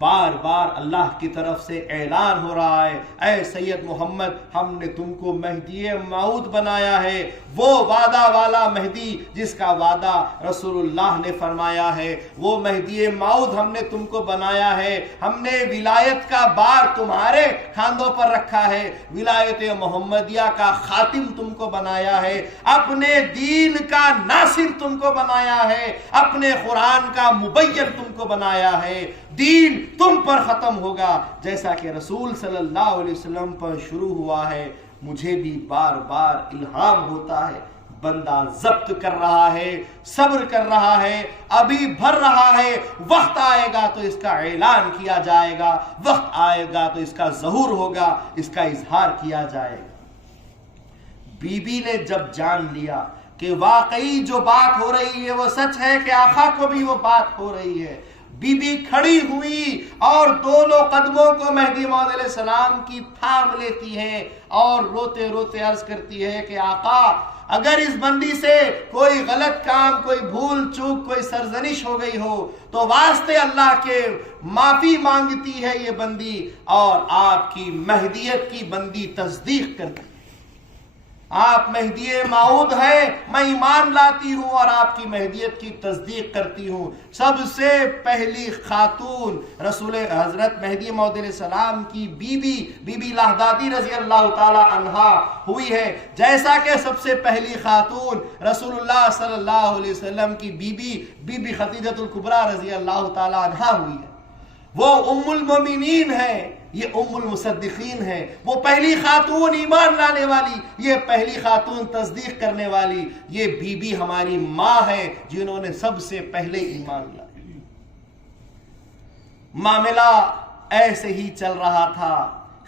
بار بار اللہ کی طرف سے اعلان ہو رہا ہے، اے سید محمد ہم نے تم کو مہدی موعود بنایا ہے، وہ وعدہ والا مہدی جس کا وعدہ رسول اللہ نے فرمایا ہے، وہ مہدی موعود ہم نے تم کو بنایا ہے، ہم نے ولایت کا بار تمہارے کاندھوں پر رکھا ہے، ولایت محمدیہ کا خاتم تم کو بنایا ہے، اپنے دین کا ناصر تم کو بنایا ہے، اپنے قرآن کا مبین تم کو بنایا ہے، دین تم پر ختم ہوگا جیسا کہ رسول صلی اللہ علیہ وسلم پر شروع ہوا ہے، مجھے بھی بار بار الہام ہوتا ہے، بندہ ضبط کر رہا ہے، صبر کر رہا ہے، ابھی بھر رہا ہے، وقت آئے گا تو اس کا اعلان کیا جائے گا، وقت آئے گا تو اس کا ظہور ہوگا، اس کا اظہار کیا جائے گا۔ بی بی نے جب جان لیا کہ واقعی جو بات ہو رہی ہے وہ سچ ہے، کہ آقا کو بھی وہ بات ہو رہی ہے، بی بی کھڑی ہوئی اور دونوں قدموں کو مہدی موعود علیہ السلام کی تھام لیتی ہے اور روتے روتے عرض کرتی ہے کہ آقا اگر اس بندی سے کوئی غلط کام، کوئی بھول چوک، کوئی سرزنش ہو گئی ہو تو واسطے اللہ کے معافی مانگتی ہے یہ بندی، اور آپ کی مہدیت کی بندی تصدیق کرتی ہے، آپ مہدی موعود ہے، میں ایمان لاتی ہوں اور آپ کی مہدیت کی تصدیق کرتی ہوں۔ سب سے پہلی خاتون رسول حضرت مہدی موعود علیہ السلام کی بی بی لہدادی رضی اللہ تعالی عنہا ہوئی ہے، جیسا کہ سب سے پہلی خاتون رسول اللہ صلی اللہ علیہ وسلم کی بی بی خدیجہ الکبریٰ رضی اللہ تعالی عنہا ہوئی ہے۔ وہ ام المومنین ہے، یہ ام المصدقین ہے، وہ پہلی خاتون ایمان لانے والی، یہ پہلی خاتون تصدیق کرنے والی، یہ بی بی ہماری ماں ہے جنہوں نے سب سے پہلے ایمان لایا۔ معاملہ ایسے ہی چل رہا تھا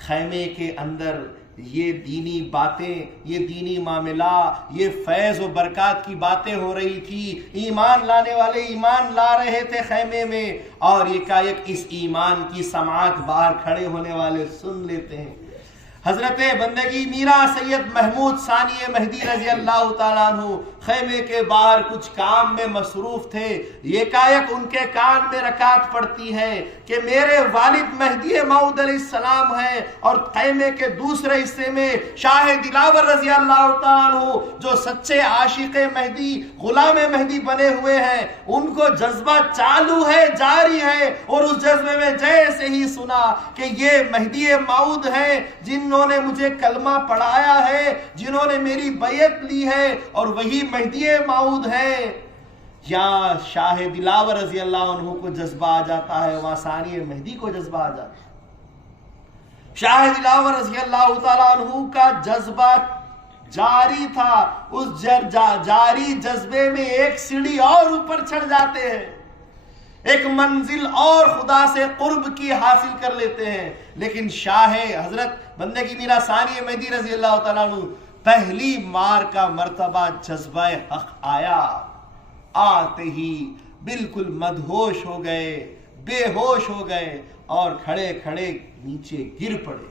خیمے کے اندر، یہ دینی باتیں، یہ دینی معاملہ، یہ فیض و برکات کی باتیں ہو رہی تھی، ایمان لانے والے ایمان لا رہے تھے خیمے میں، اور ایک اس ایمان کی سماعت باہر کھڑے ہونے والے سن لیتے ہیں۔ حضرت بندگی میرا سید محمود ثانی مہدی رضی اللہ تعالیٰ عنہ خیمے کے باہر کچھ کام میں مصروف تھے، یکایک ان کے کان میں رکعت پڑتی ہے کہ میرے والد مہدی موعود علیہ السلام ہیں، اور خیمے کے دوسرے حصے میں شاہ دلاور رضی اللہ تعالیٰ عنہ جو سچے عاشق مہدی، غلام مہدی بنے ہوئے ہیں، ان کو جذبہ چالو ہے، جاری ہے، اور اس جذبے میں جیسے ہی سنا کہ یہ مہدی موعود ہیں جنہوں نے مجھے کلمہ پڑھایا ہے، جنہوں نے میری بیعت لی ہے، اور وہی مہدی موعود ہے، یا شاہ دلاور رضی اللہ عنہ کو جذبہ آ جاتا ہے، وہاں ثانی مہدی کو جذبہ آ جاتا ہے۔ شاہ دلاور رضی اللہ تعالیٰ عنہ کا جذبہ جاری تھا، اس جاری جذبے میں ایک سیڑھی اور اوپر چڑھ جاتے ہیں، ایک منزل اور خدا سے قرب کی حاصل کر لیتے ہیں۔ لیکن شاہ حضرت بندگی میرا ثانی مہدی رضی اللہ تعالیٰ عنہ پہلی مار کا مرتبہ جذبہ حق آیا، آتے ہی بالکل مدہوش ہو گئے، بے ہوش ہو گئے، اور کھڑے کھڑے نیچے گر پڑے۔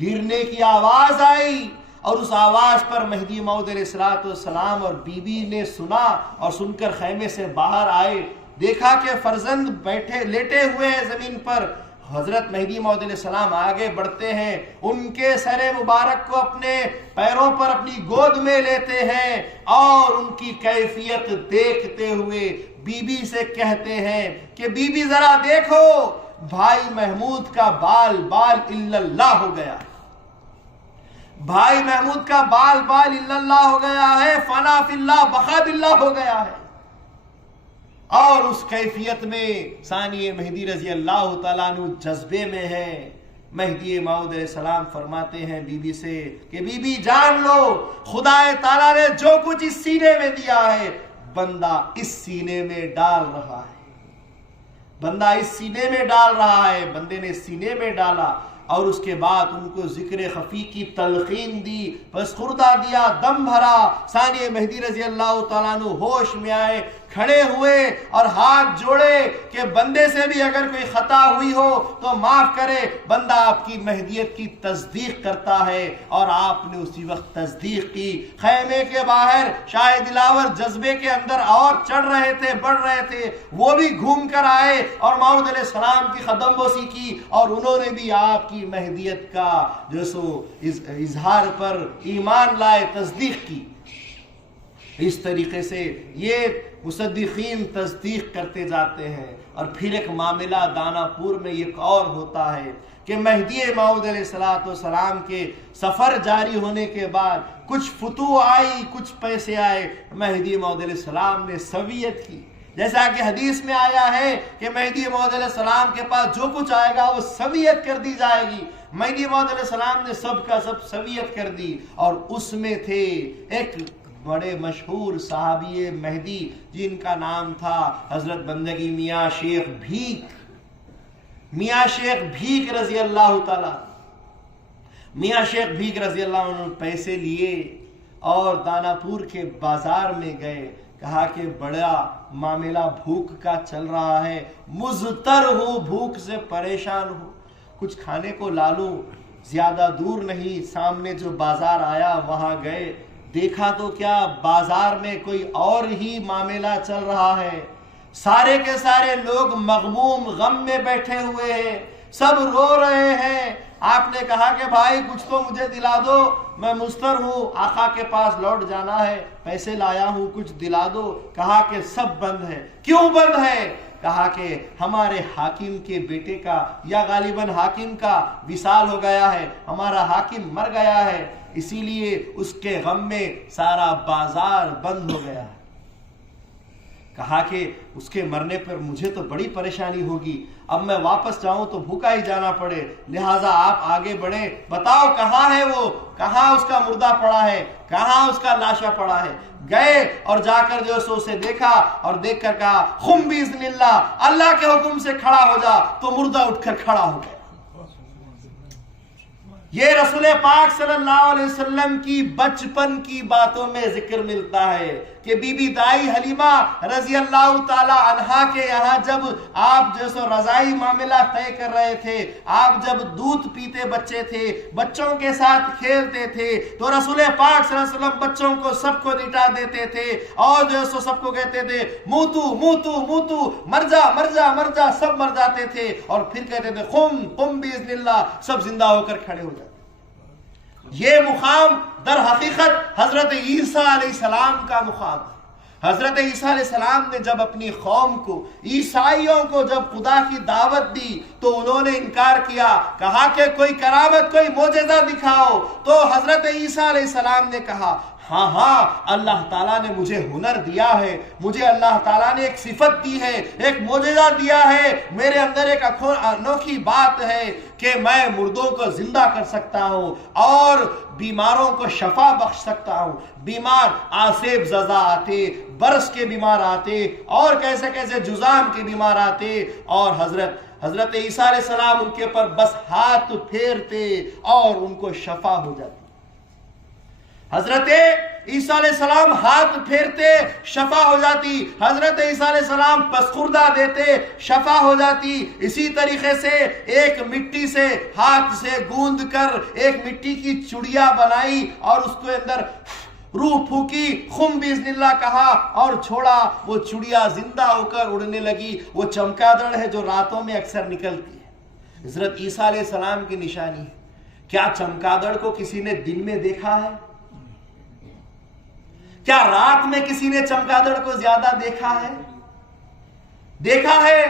گرنے کی آواز آئی، اور اس آواز پر مہدی موعود علیہ السلام اور بی بی نے سنا، اور سن کر خیمے سے باہر آئے، دیکھا کہ فرزند بیٹھے لیٹے ہوئے ہیں زمین پر، حضرت مہدی موعود علیہ السلام آگے بڑھتے ہیں، ان کے سر مبارک کو اپنے پیروں پر اپنی گود میں لیتے ہیں اور ان کی کیفیت دیکھتے ہوئے بی بی سے کہتے ہیں کہ بی بی ذرا دیکھو، بھائی محمود کا بال الا اللہ ہو گیا، بھائی محمود کا بال الا اللہ ہو گیا ہے، فنا فی اللہ بقا باللہ ہو گیا ہے۔ اور اس کیفیت میں ثانی مہدی رضی اللہ تعالیٰ عنہ جذبے میں ہے۔ مہدی موعود علیہ السلام فرماتے ہیں بی بی سے کہ بی بی جان لو، خدا تعالیٰ نے جو کچھ اس سینے میں دیا ہے بندہ اس سینے میں ڈال رہا ہے، بندہ اس سینے میں ڈال رہا ہے۔ بندے نے سینے میں ڈالا اور اس کے بعد ان کو ذکر خفی کی تلقین دی، بس خوردہ دیا، دم بھرا۔ ثانی مہدی رضی اللہ تعالیٰ عنہ ہوش میں آئے، کھڑے ہوئے اور ہاتھ جوڑے کہ بندے سے بھی اگر کوئی خطا ہوئی ہو تو معاف کرے، بندہ آپ کی مہدیت کی تصدیق کرتا ہے۔ اور آپ نے اسی وقت تصدیق کی۔ خیمے کے باہر شاہ دلاور جذبے کے اندر اور چڑھ رہے تھے، بڑھ رہے تھے، وہ بھی گھوم کر آئے اور موعود علیہ السلام کی قدم بوسی کی اور انہوں نے بھی آپ کی مہدیت کا جو سو اظہار پر ایمان لائے، تصدیق کی۔ اس طریقے سے یہ مصدقین تصدیق کرتے جاتے ہیں۔ اور پھر ایک معاملہ دانا پور میں ایک اور ہوتا ہے کہ مہدی موعود علیہ السلام کے سفر جاری ہونے کے بعد کچھ فتوح آئی، کچھ پیسے آئے، مہدی موعود علیہ السلام نے سویت کی۔ جیسا کہ حدیث میں آیا ہے کہ مہدی موعود علیہ السلام کے پاس جو کچھ آئے گا وہ سویت کر دی جائے گی۔ مہدی موعود علیہ السلام نے سب کا سب سویت کر دی، اور اس میں تھے ایک بڑے مشہور صحابی مہدی جن کا نام تھا حضرت بندگی میاں شیخ بھیک، میاں شیخ بھیک رضی اللہ تعالی۔ میاں شیخ بھیک رضی اللہ عنہ پیسے لیے اور دانا پور کے بازار میں گئے، کہا کہ بڑا معاملہ بھوک کا چل رہا ہے، مضطر ہوں، بھوک سے پریشان ہوں، کچھ کھانے کو لا لوں۔ زیادہ دور نہیں، سامنے جو بازار آیا وہاں گئے، دیکھا تو کیا بازار میں کوئی اور ہی معاملہ چل رہا ہے، سارے کے سارے لوگ مغموم غم میں بیٹھے ہوئے ہیں، سب رو رہے ہیں۔ آپ نے کہا کہ بھائی کچھ تو مجھے دلا دو، میں مضطر ہوں، آقا کے پاس لوٹ جانا ہے، پیسے لایا ہوں، کچھ دلا دو۔ کہا کہ سب بند ہے۔ کیوں بند ہے؟ کہا کہ ہمارے حاکم کے بیٹے کا یا غالباً حاکم کا وصال ہو گیا ہے، ہمارا حاکم مر گیا ہے، اسی لیے اس کے غم میں سارا بازار بند ہو گیا ہے۔ کہا کہ اس کے مرنے پر مجھے تو بڑی پریشانی ہوگی، اب میں واپس جاؤں تو بھوکا ہی جانا پڑے، لہٰذا آپ آگے بڑھیں، بتاؤ کہاں ہے وہ، کہاں اس کا مردہ پڑا ہے، کہاں اس کا لاشا پڑا ہے۔ گئے اور جا کر جو سو اسے دیکھا اور دیکھ کر کہا خم باذن اللہ، اللہ کے حکم سے کھڑا ہو جا، تو مردہ اٹھ کر کھڑا ہو گیا۔ یہ رسول پاک صلی اللہ علیہ وسلم کی بچپن کی باتوں میں ذکر ملتا ہے کہ بی بی دائی حلیمہ رضی اللہ تعالی عنہا کے یہاں جب آپ جو سو رضائی معاملہ طے کر رہے تھے، آپ جب دودھ پیتے بچے تھے، بچوں کے ساتھ کھیلتے تھے، تو رسول پاک صلی اللہ علیہ وسلم بچوں کو سب کو لٹا دیتے تھے اور جو سو سب کو کہتے تھے موتو موتو موتو، مر جا مر جا مر جا، سب مر جاتے تھے، اور پھر کہتے تھے قم قم باذن اللہ، سب زندہ ہو کر کھڑے ہو جاتے۔ یہ مقام در حقیقت حضرت عیسیٰ علیہ السلام کا مقام ہے۔ حضرت عیسیٰ علیہ السلام نے جب اپنی قوم کو، عیسائیوں کو جب خدا کی دعوت دی تو انہوں نے انکار کیا، کہا کہ کوئی کرامت، کوئی معجزہ دکھاؤ، تو حضرت عیسیٰ علیہ السلام نے کہا ہاں ہاں اللہ تعالیٰ نے مجھے ہنر دیا ہے، مجھے اللہ تعالیٰ نے ایک صفت دی ہے، ایک معجزہ دیا ہے، میرے اندر ایک انوکھی بات ہے کہ میں مردوں کو زندہ کر سکتا ہوں اور بیماروں کو شفا بخش سکتا ہوں۔ بیمار آسیب زدہ آتے، برس کے بیمار آتے، اور کیسے کیسے جزام کے بیمار آتے، اور حضرت عیسیٰ علیہ السلام ان کے پر بس ہاتھ پھیرتے اور ان کو شفا ہو جاتی۔ حضرت عیسیٰ علیہ السلام ہاتھ پھیرتے، شفا ہو جاتی، حضرت عیسیٰ علیہ السلام پسخوردہ دیتے، شفا ہو جاتی۔ اسی طریقے سے ایک مٹی سے ہاتھ سے گوند کر ایک مٹی کی چڑیا بنائی اور اس کے اندر روح پھونکی، خم باذن اللہ کہا اور چھوڑا، وہ چڑیا زندہ ہو کر اڑنے لگی۔ وہ چمگادڑ ہے جو راتوں میں اکثر نکلتی ہے، حضرت عیسیٰ علیہ السلام کی نشانی ہے. کیا چمگادڑ کو کسی نے دن میں دیکھا ہے؟ کیا رات میں کسی نے چمگادڑ کو زیادہ دیکھا ہے؟ دیکھا ہے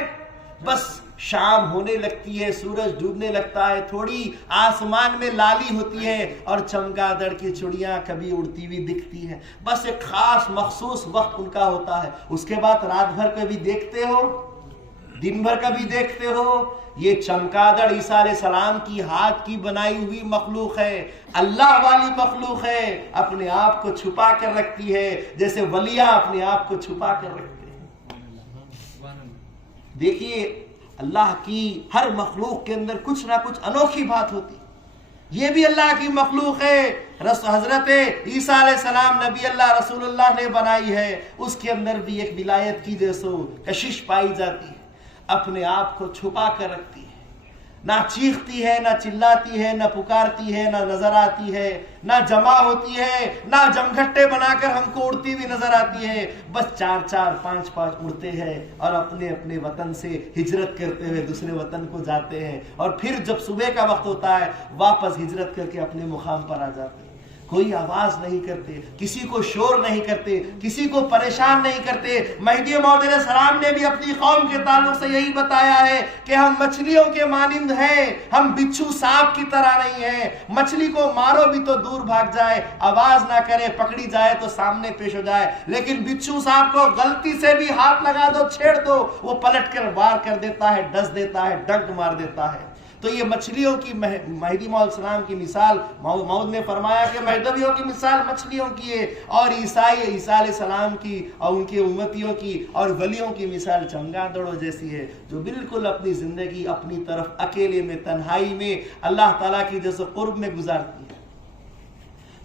بس شام ہونے لگتی ہے، سورج ڈوبنے لگتا ہے، تھوڑی آسمان میں لالی ہوتی ہے اور چمگادڑ کی چڑیاں کبھی اڑتی ہوئی دکھتی ہے. بس ایک خاص مخصوص وقت ان کا ہوتا ہے. اس کے بعد رات بھر کبھی دیکھتے ہو؟ دن بھر کبھی دیکھتے ہو؟ یہ چمگادڑ عیسیٰ علیہ السلام کی ہاتھ کی بنائی ہوئی مخلوق ہے، اللہ والی مخلوق ہے، اپنے آپ کو چھپا کر رکھتی ہے جیسے ولیاں اپنے آپ کو چھپا کر رکھتے ہیں. دیکھیے اللہ کی ہر مخلوق کے اندر کچھ نہ کچھ انوکھی بات ہوتی. یہ بھی اللہ کی مخلوق ہے، حضرت عیسیٰ علیہ السلام نبی اللہ رسول اللہ نے بنائی ہے. اس کے اندر بھی ایک ولایت کی جیسو کشش پائی جاتی ہے، اپنے آپ کو چھپا کر رکھتی ہے، نہ چیختی ہے، نہ چلاتی ہے، نہ پکارتی ہے، نہ نظر آتی ہے، نہ جمع ہوتی ہے، نہ جمگھٹے بنا کر ہم کو اڑتی ہوئی نظر آتی ہے. بس 4 5 اڑتے ہیں اور اپنے اپنے وطن سے ہجرت کرتے ہوئے دوسرے وطن کو جاتے ہیں، اور پھر جب صبح کا وقت ہوتا ہے واپس ہجرت کر کے اپنے مقام پر آ جاتے ہیں. کوئی آواز نہیں کرتے، کسی کو شور نہیں کرتے، کسی کو پریشان نہیں کرتے. مہدی موعود علیہ السلام نے بھی اپنی قوم کے تعلق سے یہی بتایا ہے کہ ہم مچھلیوں کے مانند ہیں، ہم بچھو سانپ کی طرح نہیں ہیں. مچھلی کو مارو بھی تو دور بھاگ جائے، آواز نہ کرے، پکڑی جائے تو سامنے پیش ہو جائے. لیکن بچھو سانپ کو غلطی سے بھی ہاتھ لگا دو، چھیڑ دو، وہ پلٹ کر وار کر دیتا ہے، ڈس دیتا ہے، ڈنک مار دیتا ہے. تو یہ مچھلیوں کی مہدی موعود علیہ السلام کی مثال موعود نے فرمایا کہ مہدویوں کی مثال مچھلیوں کی ہے، اور عیسیٰ علیہ السلام کی اور ان کے امتیوں کی اور ولیوں کی مثال چمگادڑوں جیسی ہے، جو بالکل اپنی زندگی اپنی طرف اکیلے میں تنہائی میں اللہ تعالیٰ کی جیسے قرب میں گزارتی ہے.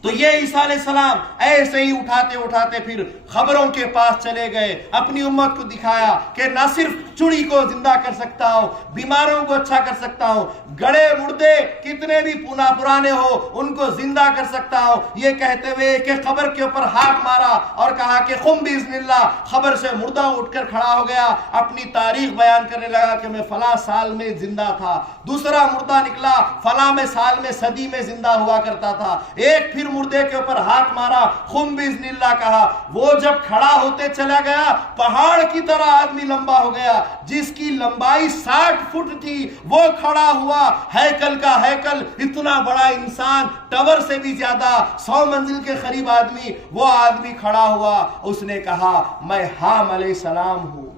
تو یہ عیسیٰ علیہ السلام ایسے ہی اٹھاتے اٹھاتے پھر خبروں کے پاس چلے گئے، اپنی امت کو دکھایا کہ نہ صرف چڑی کو زندہ کر سکتا ہوں، بیماروں کو اچھا کر سکتا ہوں، گڑے مردے کتنے بھی پرانے ہو ان کو زندہ کر سکتا ہوں. یہ کہتے ہوئے کہ خبر کے اوپر ہاتھ مارا اور کہا کہ قم باذن اللہ. خبر سے مردہ اٹھ کر کھڑا ہو گیا، اپنی تاریخ بیان کرنے لگا کہ میں فلاں سال میں زندہ تھا. دوسرا مردہ نکلا، فلاں میں سال میں صدی میں زندہ ہوا کرتا تھا. ایک پھر مردے کے اوپر ہاتھ مارا، قم باذن اللہ کہا. وہ جب کھڑا ہوتے چلا گیا پہاڑ کی طرح آدمی لمبا ہو گیا، جس کی لمبائی 60 فٹ تھی وہ کھڑا ہوا، ہیکل کا ہیکل، اتنا بڑا انسان، ٹاور سے بھی زیادہ، 100 منزل کے قریب آدمی. وہ آدمی کھڑا ہوا، اس نے کہا میں حام علیہ السلام ہوں،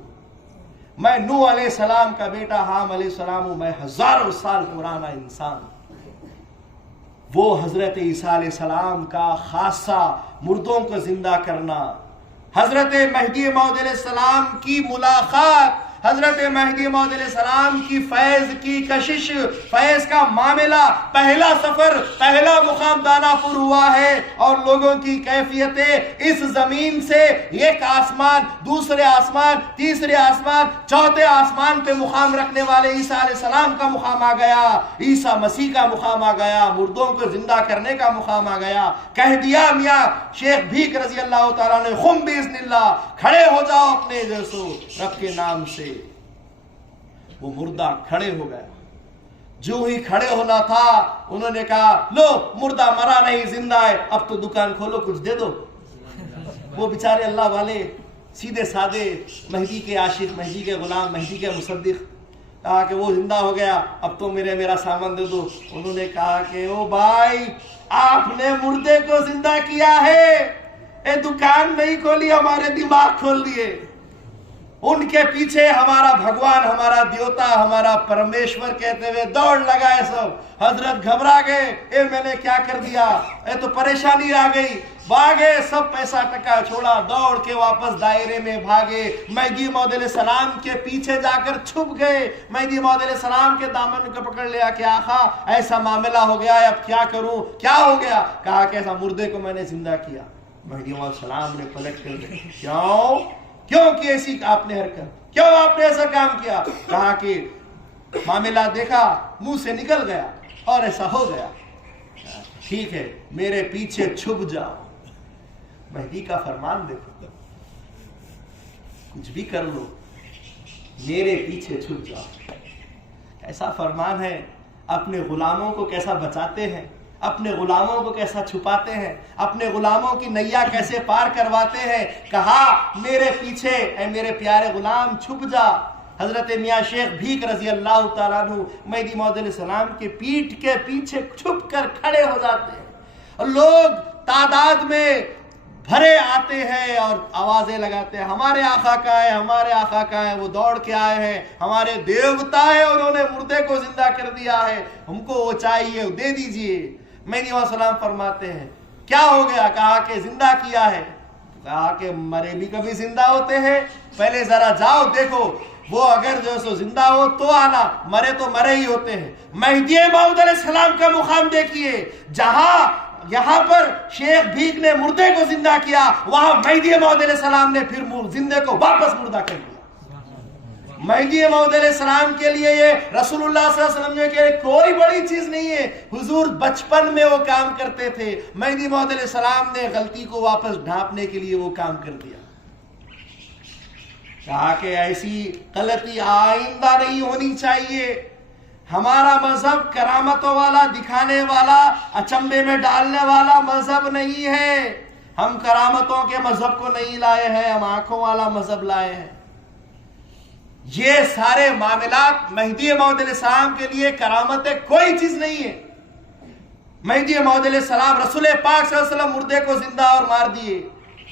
میں نوح علیہ السلام کا بیٹا حام علیہ السلام ہوں، میں ہزاروں سال پرانا انسان. وہ حضرت عیسیٰ علیہ السلام کا خاصہ مردوں کو زندہ کرنا، حضرت مہدی موعود علیہ السلام کی ملاقات، حضرت مہدی موعود علیہ السلام کی فیض کی کشش، فیض کا معاملہ، پہلا سفر، پہلا مقام داناپور ہوا ہے. اور لوگوں کی کیفیتیں اس زمین سے ایک آسمان، دوسرے آسمان، تیسرے آسمان، چوتھے آسمان پہ مقام رکھنے والے عیسیٰ علیہ السلام کا مقام آ گیا، عیسیٰ مسیح کا مقام آ گیا، مردوں کو زندہ کرنے کا مقام آ گیا. کہہ دیا میاں شیخ بھیک رضی اللہ تعالیٰ نے قم باذن اللہ، کھڑے ہو جاؤ اپنے جیسو رب کے نام سے. وہ مردہ کھڑے ہو گیا. جو ہی کھڑے ہونا تھا انہوں نے کہا لو مردہ مرا نہیں زندہ ہے، اب تو دکان کھولو کچھ دے دو. وہ بیچارے اللہ والے سیدھے سادے مہدی کے عاشق، مہدی کے غلام، مہدی کے مصدق، کہا کہ وہ زندہ ہو گیا، اب تو میرا سامان دے دو. انہوں نے کہا کہ او بھائی آپ نے مردے کو زندہ کیا ہے، اے دکان نہیں کھولی، ہمارے دماغ کھول دیے. ان کے پیچھے ہمارا بھگوان، ہمارا دیوتا، ہمارا پرمیشور کہتے ہوئے دوڑ لگائے سب. حضرت گھبرا گئے، اے میں نے کیا کر دیا، اے تو پریشانی آ گئی. بھاگے، سب پیسہ ٹکا چھوڑا، دوڑ کے واپس دائرے میں بھاگے. مہدی موعود علیہ السلام کے پیچھے جا کر چھپ گئے. مہدی موعود علیہ السلام کے دامن کو پکڑ لیا کہ آقا ایسا معاملہ ہو گیا ہے، اب کیا کروں، کیا ہو گیا؟ کہا کہ ایسا مردے کو میں نے زندہ کیا. مہدی موعود علیہ السلام نے پلٹ کر دیا، کیوں کی ایسی آپ نے حرکت، کیوں آپ نے ایسا کام کیا؟ کہا کہ معاملہ دیکھا، منہ سے نکل گیا اور ایسا ہو گیا. ٹھیک ہے میرے پیچھے چھپ جاؤ. مہدی کا فرمان دیکھو، کچھ بھی کر لو میرے پیچھے چھپ جاؤ. ایسا فرمان ہے، اپنے غلاموں کو کیسا بچاتے ہیں، اپنے غلاموں کو کیسا چھپاتے ہیں، اپنے غلاموں کی نیا کیسے پار کرواتے ہیں. کہا میرے پیچھے اے میرے پیارے غلام چھپ جا. حضرت میاں شیخ بھیک رضی اللہ تعالیٰ عنہ مہدی موعود علیہ السلام کے پیٹھ کے پیچھے چھپ کر کھڑے ہو جاتے ہیں، اور لوگ تعداد میں بھرے آتے ہیں اور آوازیں لگاتے ہیں، ہمارے آقا کا ہے، ہمارے آقا کا ہے. وہ دوڑ کے آئے ہیں، ہمارے دیوتا ہے، انہوں نے مردے کو زندہ کر دیا ہے، ہم کو وہ چاہیے، دے دیجئے. مہدی علیہ السلام فرماتے ہیں کیا ہو گیا؟ کہا کہ زندہ کیا ہے. کہا کہ مرے بھی کبھی زندہ ہوتے ہیں، پہلے ذرا جاؤ دیکھو، وہ اگر جو سو زندہ ہو تو آنا، مرے تو مرے ہی ہوتے ہیں. مہدی موعود علیہ السلام کا مقام دیکھیے، جہاں یہاں پر شیخ بھیک نے مردے کو زندہ کیا، وہاں مہدی موعود علیہ السلام نے پھر زندے کو واپس مردہ کر دیا. مہدی موعود علیہ السلام کے لیے یہ رسول اللہ صلی اللہ علیہ وسلم کے کوئی بڑی چیز نہیں ہے. حضور بچپن میں وہ کام کرتے تھے، مہدی موعود علیہ السلام نے غلطی کو واپس ڈھانپنے کے لیے وہ کام کر دیا. کہا کہ ایسی غلطی آئندہ نہیں ہونی چاہیے. ہمارا مذہب کرامتوں والا، دکھانے والا، اچنبے میں ڈالنے والا مذہب نہیں ہے. ہم کرامتوں کے مذہب کو نہیں لائے ہیں، ہم آنکھوں والا مذہب لائے ہیں. یہ سارے معاملات مہدی موعود علیہ السلام کے لیے کرامت کوئی چیز نہیں ہے. مہدی موعود علیہ السلام رسول پاک صلی اللہ علیہ وسلم مردے کو زندہ اور مار دیے.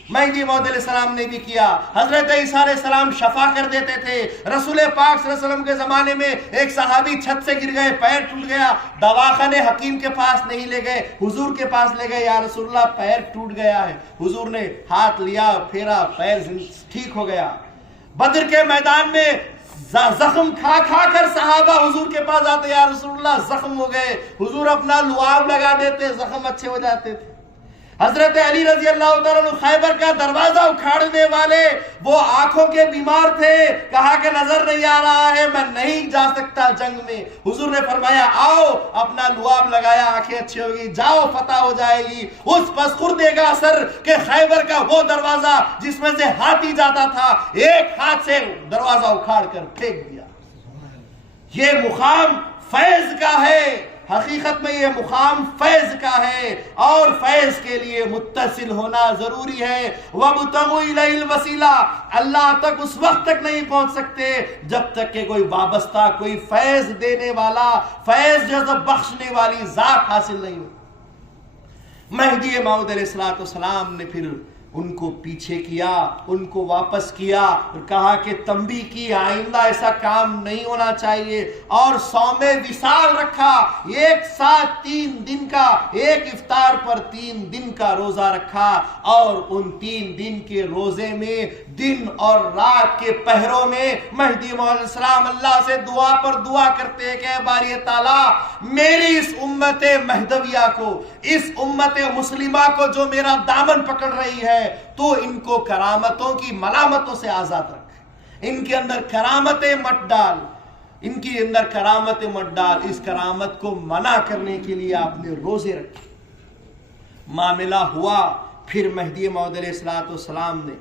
مہدی موعود علیہ السلام نے بھی کیا. حضرت عیسیٰ علیہ السلام شفا کر دیتے تھے. رسول پاک صلی اللہ علیہ وسلم کے زمانے میں ایک صحابی چھت سے گر گئے، پیر ٹوٹ گیا، دواخانے حکیم کے پاس نہیں لے گئے، حضور کے پاس لے گئے. یا رسول اللہ پیر ٹوٹ گیا ہے. حضور نے ہاتھ لیا، پھیرا، پیر ٹھیک ہو گیا. بدر کے میدان میں زخم کھا کھا کر صحابہ حضور کے پاس آتے، یا رسول اللہ زخم ہو گئے. حضور اپنا لعاب لگا دیتے، زخم اچھے ہو جاتے تھے. حضرت علی رضی اللہ تعالیٰ عنہ خیبر کا دروازہ اکھاڑنے والے، وہ آنکھوں کے بیمار تھے. کہا کہ نظر نہیں آ رہا ہے، میں نہیں جا سکتا جنگ میں. حضور نے فرمایا آؤ، اپنا لعاب لگایا، آنکھیں اچھی ہوگی، جاؤ فتح ہو جائے گی. اس پس خردے کا اثر کہ خیبر کا وہ دروازہ جس میں سے ہاتھی جاتا تھا، ایک ہاتھ سے دروازہ اکھاڑ کر پھینک دیا. یہ مقام فیض کا ہے. حقیقت میں یہ مقام فیض کا ہے، اور فیض کے لیے متصل ہونا ضروری ہے. وَابْتَغُوا إِلَيْهِ الْوَسِيلَةَ، اللہ تک اس وقت تک نہیں پہنچ سکتے جب تک کہ کوئی وابستہ، کوئی فیض دینے والا، فیض جذب بخشنے والی ذات حاصل نہیں ہو. مہدی موعود علیہ السلام نے پھر ان کو پیچھے کیا، ان کو واپس کیا، اور کہا کہ تنبیہ کی آئندہ ایسا کام نہیں ہونا چاہیے. اور صوم وصال رکھا، ایک ساتھ 3 دن کا، ایک افطار پر 3 دن کا روزہ رکھا. اور ان 3 دن کے روزے میں دن اور رات کے پہروں میں مہدی موعود علیہ السلام اللہ سے دعا پر دعا کرتے کہ اے باری تعالیٰ، میری اس امت مہدویہ کو، اس امت مسلمہ کو جو میرا دامن پکڑ رہی ہے، تو ان کو کرامتوں کی ملامتوں سے آزاد رکھ. ان کے اندر کرامتیں مت ڈال، ان کے اندر کرامتیں مت ڈال. اس کرامت کو منع کرنے کے لیے آپ نے روزے رکھے. معاملہ ہوا. پھر مہدی موعود علیہ السلام نے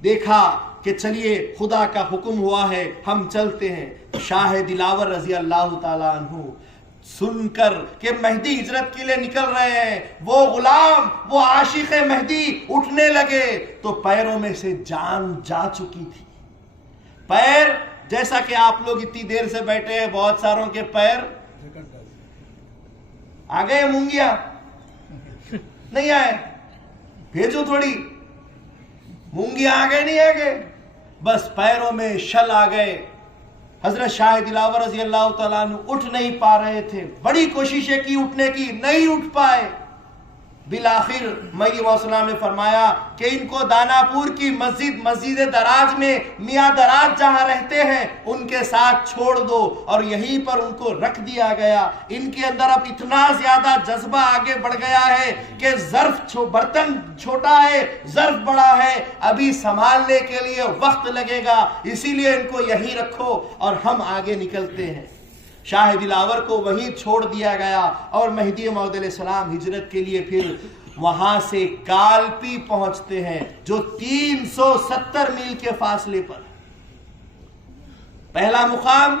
دیکھا کہ چلیے خدا کا حکم ہوا ہے، ہم چلتے ہیں. شاہ دلاور رضی اللہ تعالیٰ عنہ سن کر کہ مہدی ہجرت کے لیے نکل رہے ہیں، وہ غلام، وہ عاشق مہدی اٹھنے لگے تو پیروں میں سے جان جا چکی تھی. پیر جیسا کہ آپ لوگ اتنی دیر سے بیٹھے ہیں، بہت ساروں کے پیر آ گئے، مونگیا نہیں آئے، بھیجو تھوڑی، مونگیا آ گئے نہیں آ گئے، بس پیروں میں شل آ گئے. حضرت شاہ دلاور رضی اللہ تعالیٰ عنہ اٹھ نہیں پا رہے تھے، بڑی کوششیں کی اٹھنے کی، نہیں اٹھ پائے. بالآخر مہدی موعود السلام نے فرمایا کہ ان کو دانا پور کی مسجد دراج میں، میاں دراج جہاں رہتے ہیں ان کے ساتھ چھوڑ دو، اور یہیں پر ان کو رکھ دیا گیا. ان کے اندر اب اتنا زیادہ جذبہ آگے بڑھ گیا ہے کہ برتن چھوٹا ہے، ظرف بڑا ہے، ابھی سنبھالنے کے لیے وقت لگے گا، اسی لیے ان کو یہیں رکھو اور ہم آگے نکلتے ہیں. شاہ دلاور کو وہیں چھوڑ دیا گیا، اور مہدی موعود علیہ السلام ہجرت کے لیے پھر وہاں سے کالپی پہنچتے ہیں، جو 370 میل کے فاصلے پر. پہلا مقام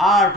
8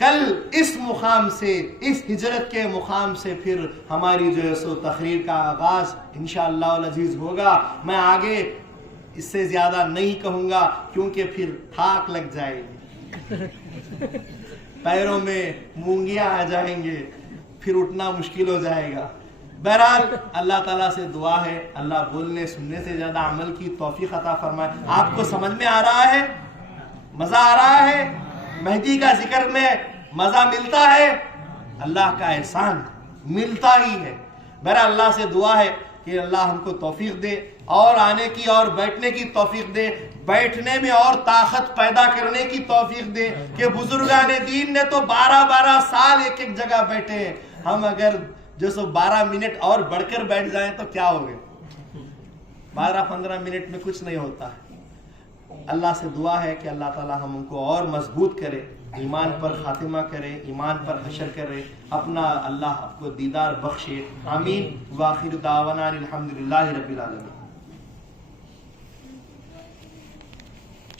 کل اس مقام سے، اس ہجرت کے مقام سے پھر ہماری جو ہے سو تقریر کا آغاز انشاءاللہ العزیز ہوگا. میں آگے اس سے زیادہ نہیں کہوں گا کیونکہ پھر تھاک لگ جائے گی، پیروں میں مونگیاں آ جائیں گے، پھر اٹھنا مشکل ہو جائے گا. بہرحال اللہ تعالیٰ سے دعا ہے اللہ بولنے سننے سے زیادہ عمل کی توفیق عطا فرمائے. آپ کو سمجھ میں آ رہا ہے؟ مزہ آ رہا ہے؟ مہدی کا ذکر میں مزہ ملتا ہے؟ اللہ کا احسان ملتا ہی ہے. بہرحال اللہ سے دعا ہے کہ اللہ ہم کو توفیق دے اور آنے کی اور بیٹھنے کی توفیق دے، بیٹھنے میں اور طاقت پیدا کرنے کی توفیق دے کہ بزرگان دین نے تو 12 سال ایک ایک جگہ بیٹھے ہیں. ہم اگر جو سو 12 منٹ اور بڑھ کر بیٹھ جائیں تو کیا ہوگا؟ 12-15 منٹ میں کچھ نہیں ہوتا ہے. اللہ سے دعا ہے کہ اللہ تعالی ہم کو اور مضبوط کرے، ایمان پر خاتمہ کرے، ایمان پر حشر کرے، اپنا اللہ آپ کو دیدار بخشے. آمین. وآخر دعوانا الحمدللہ رب العالمین.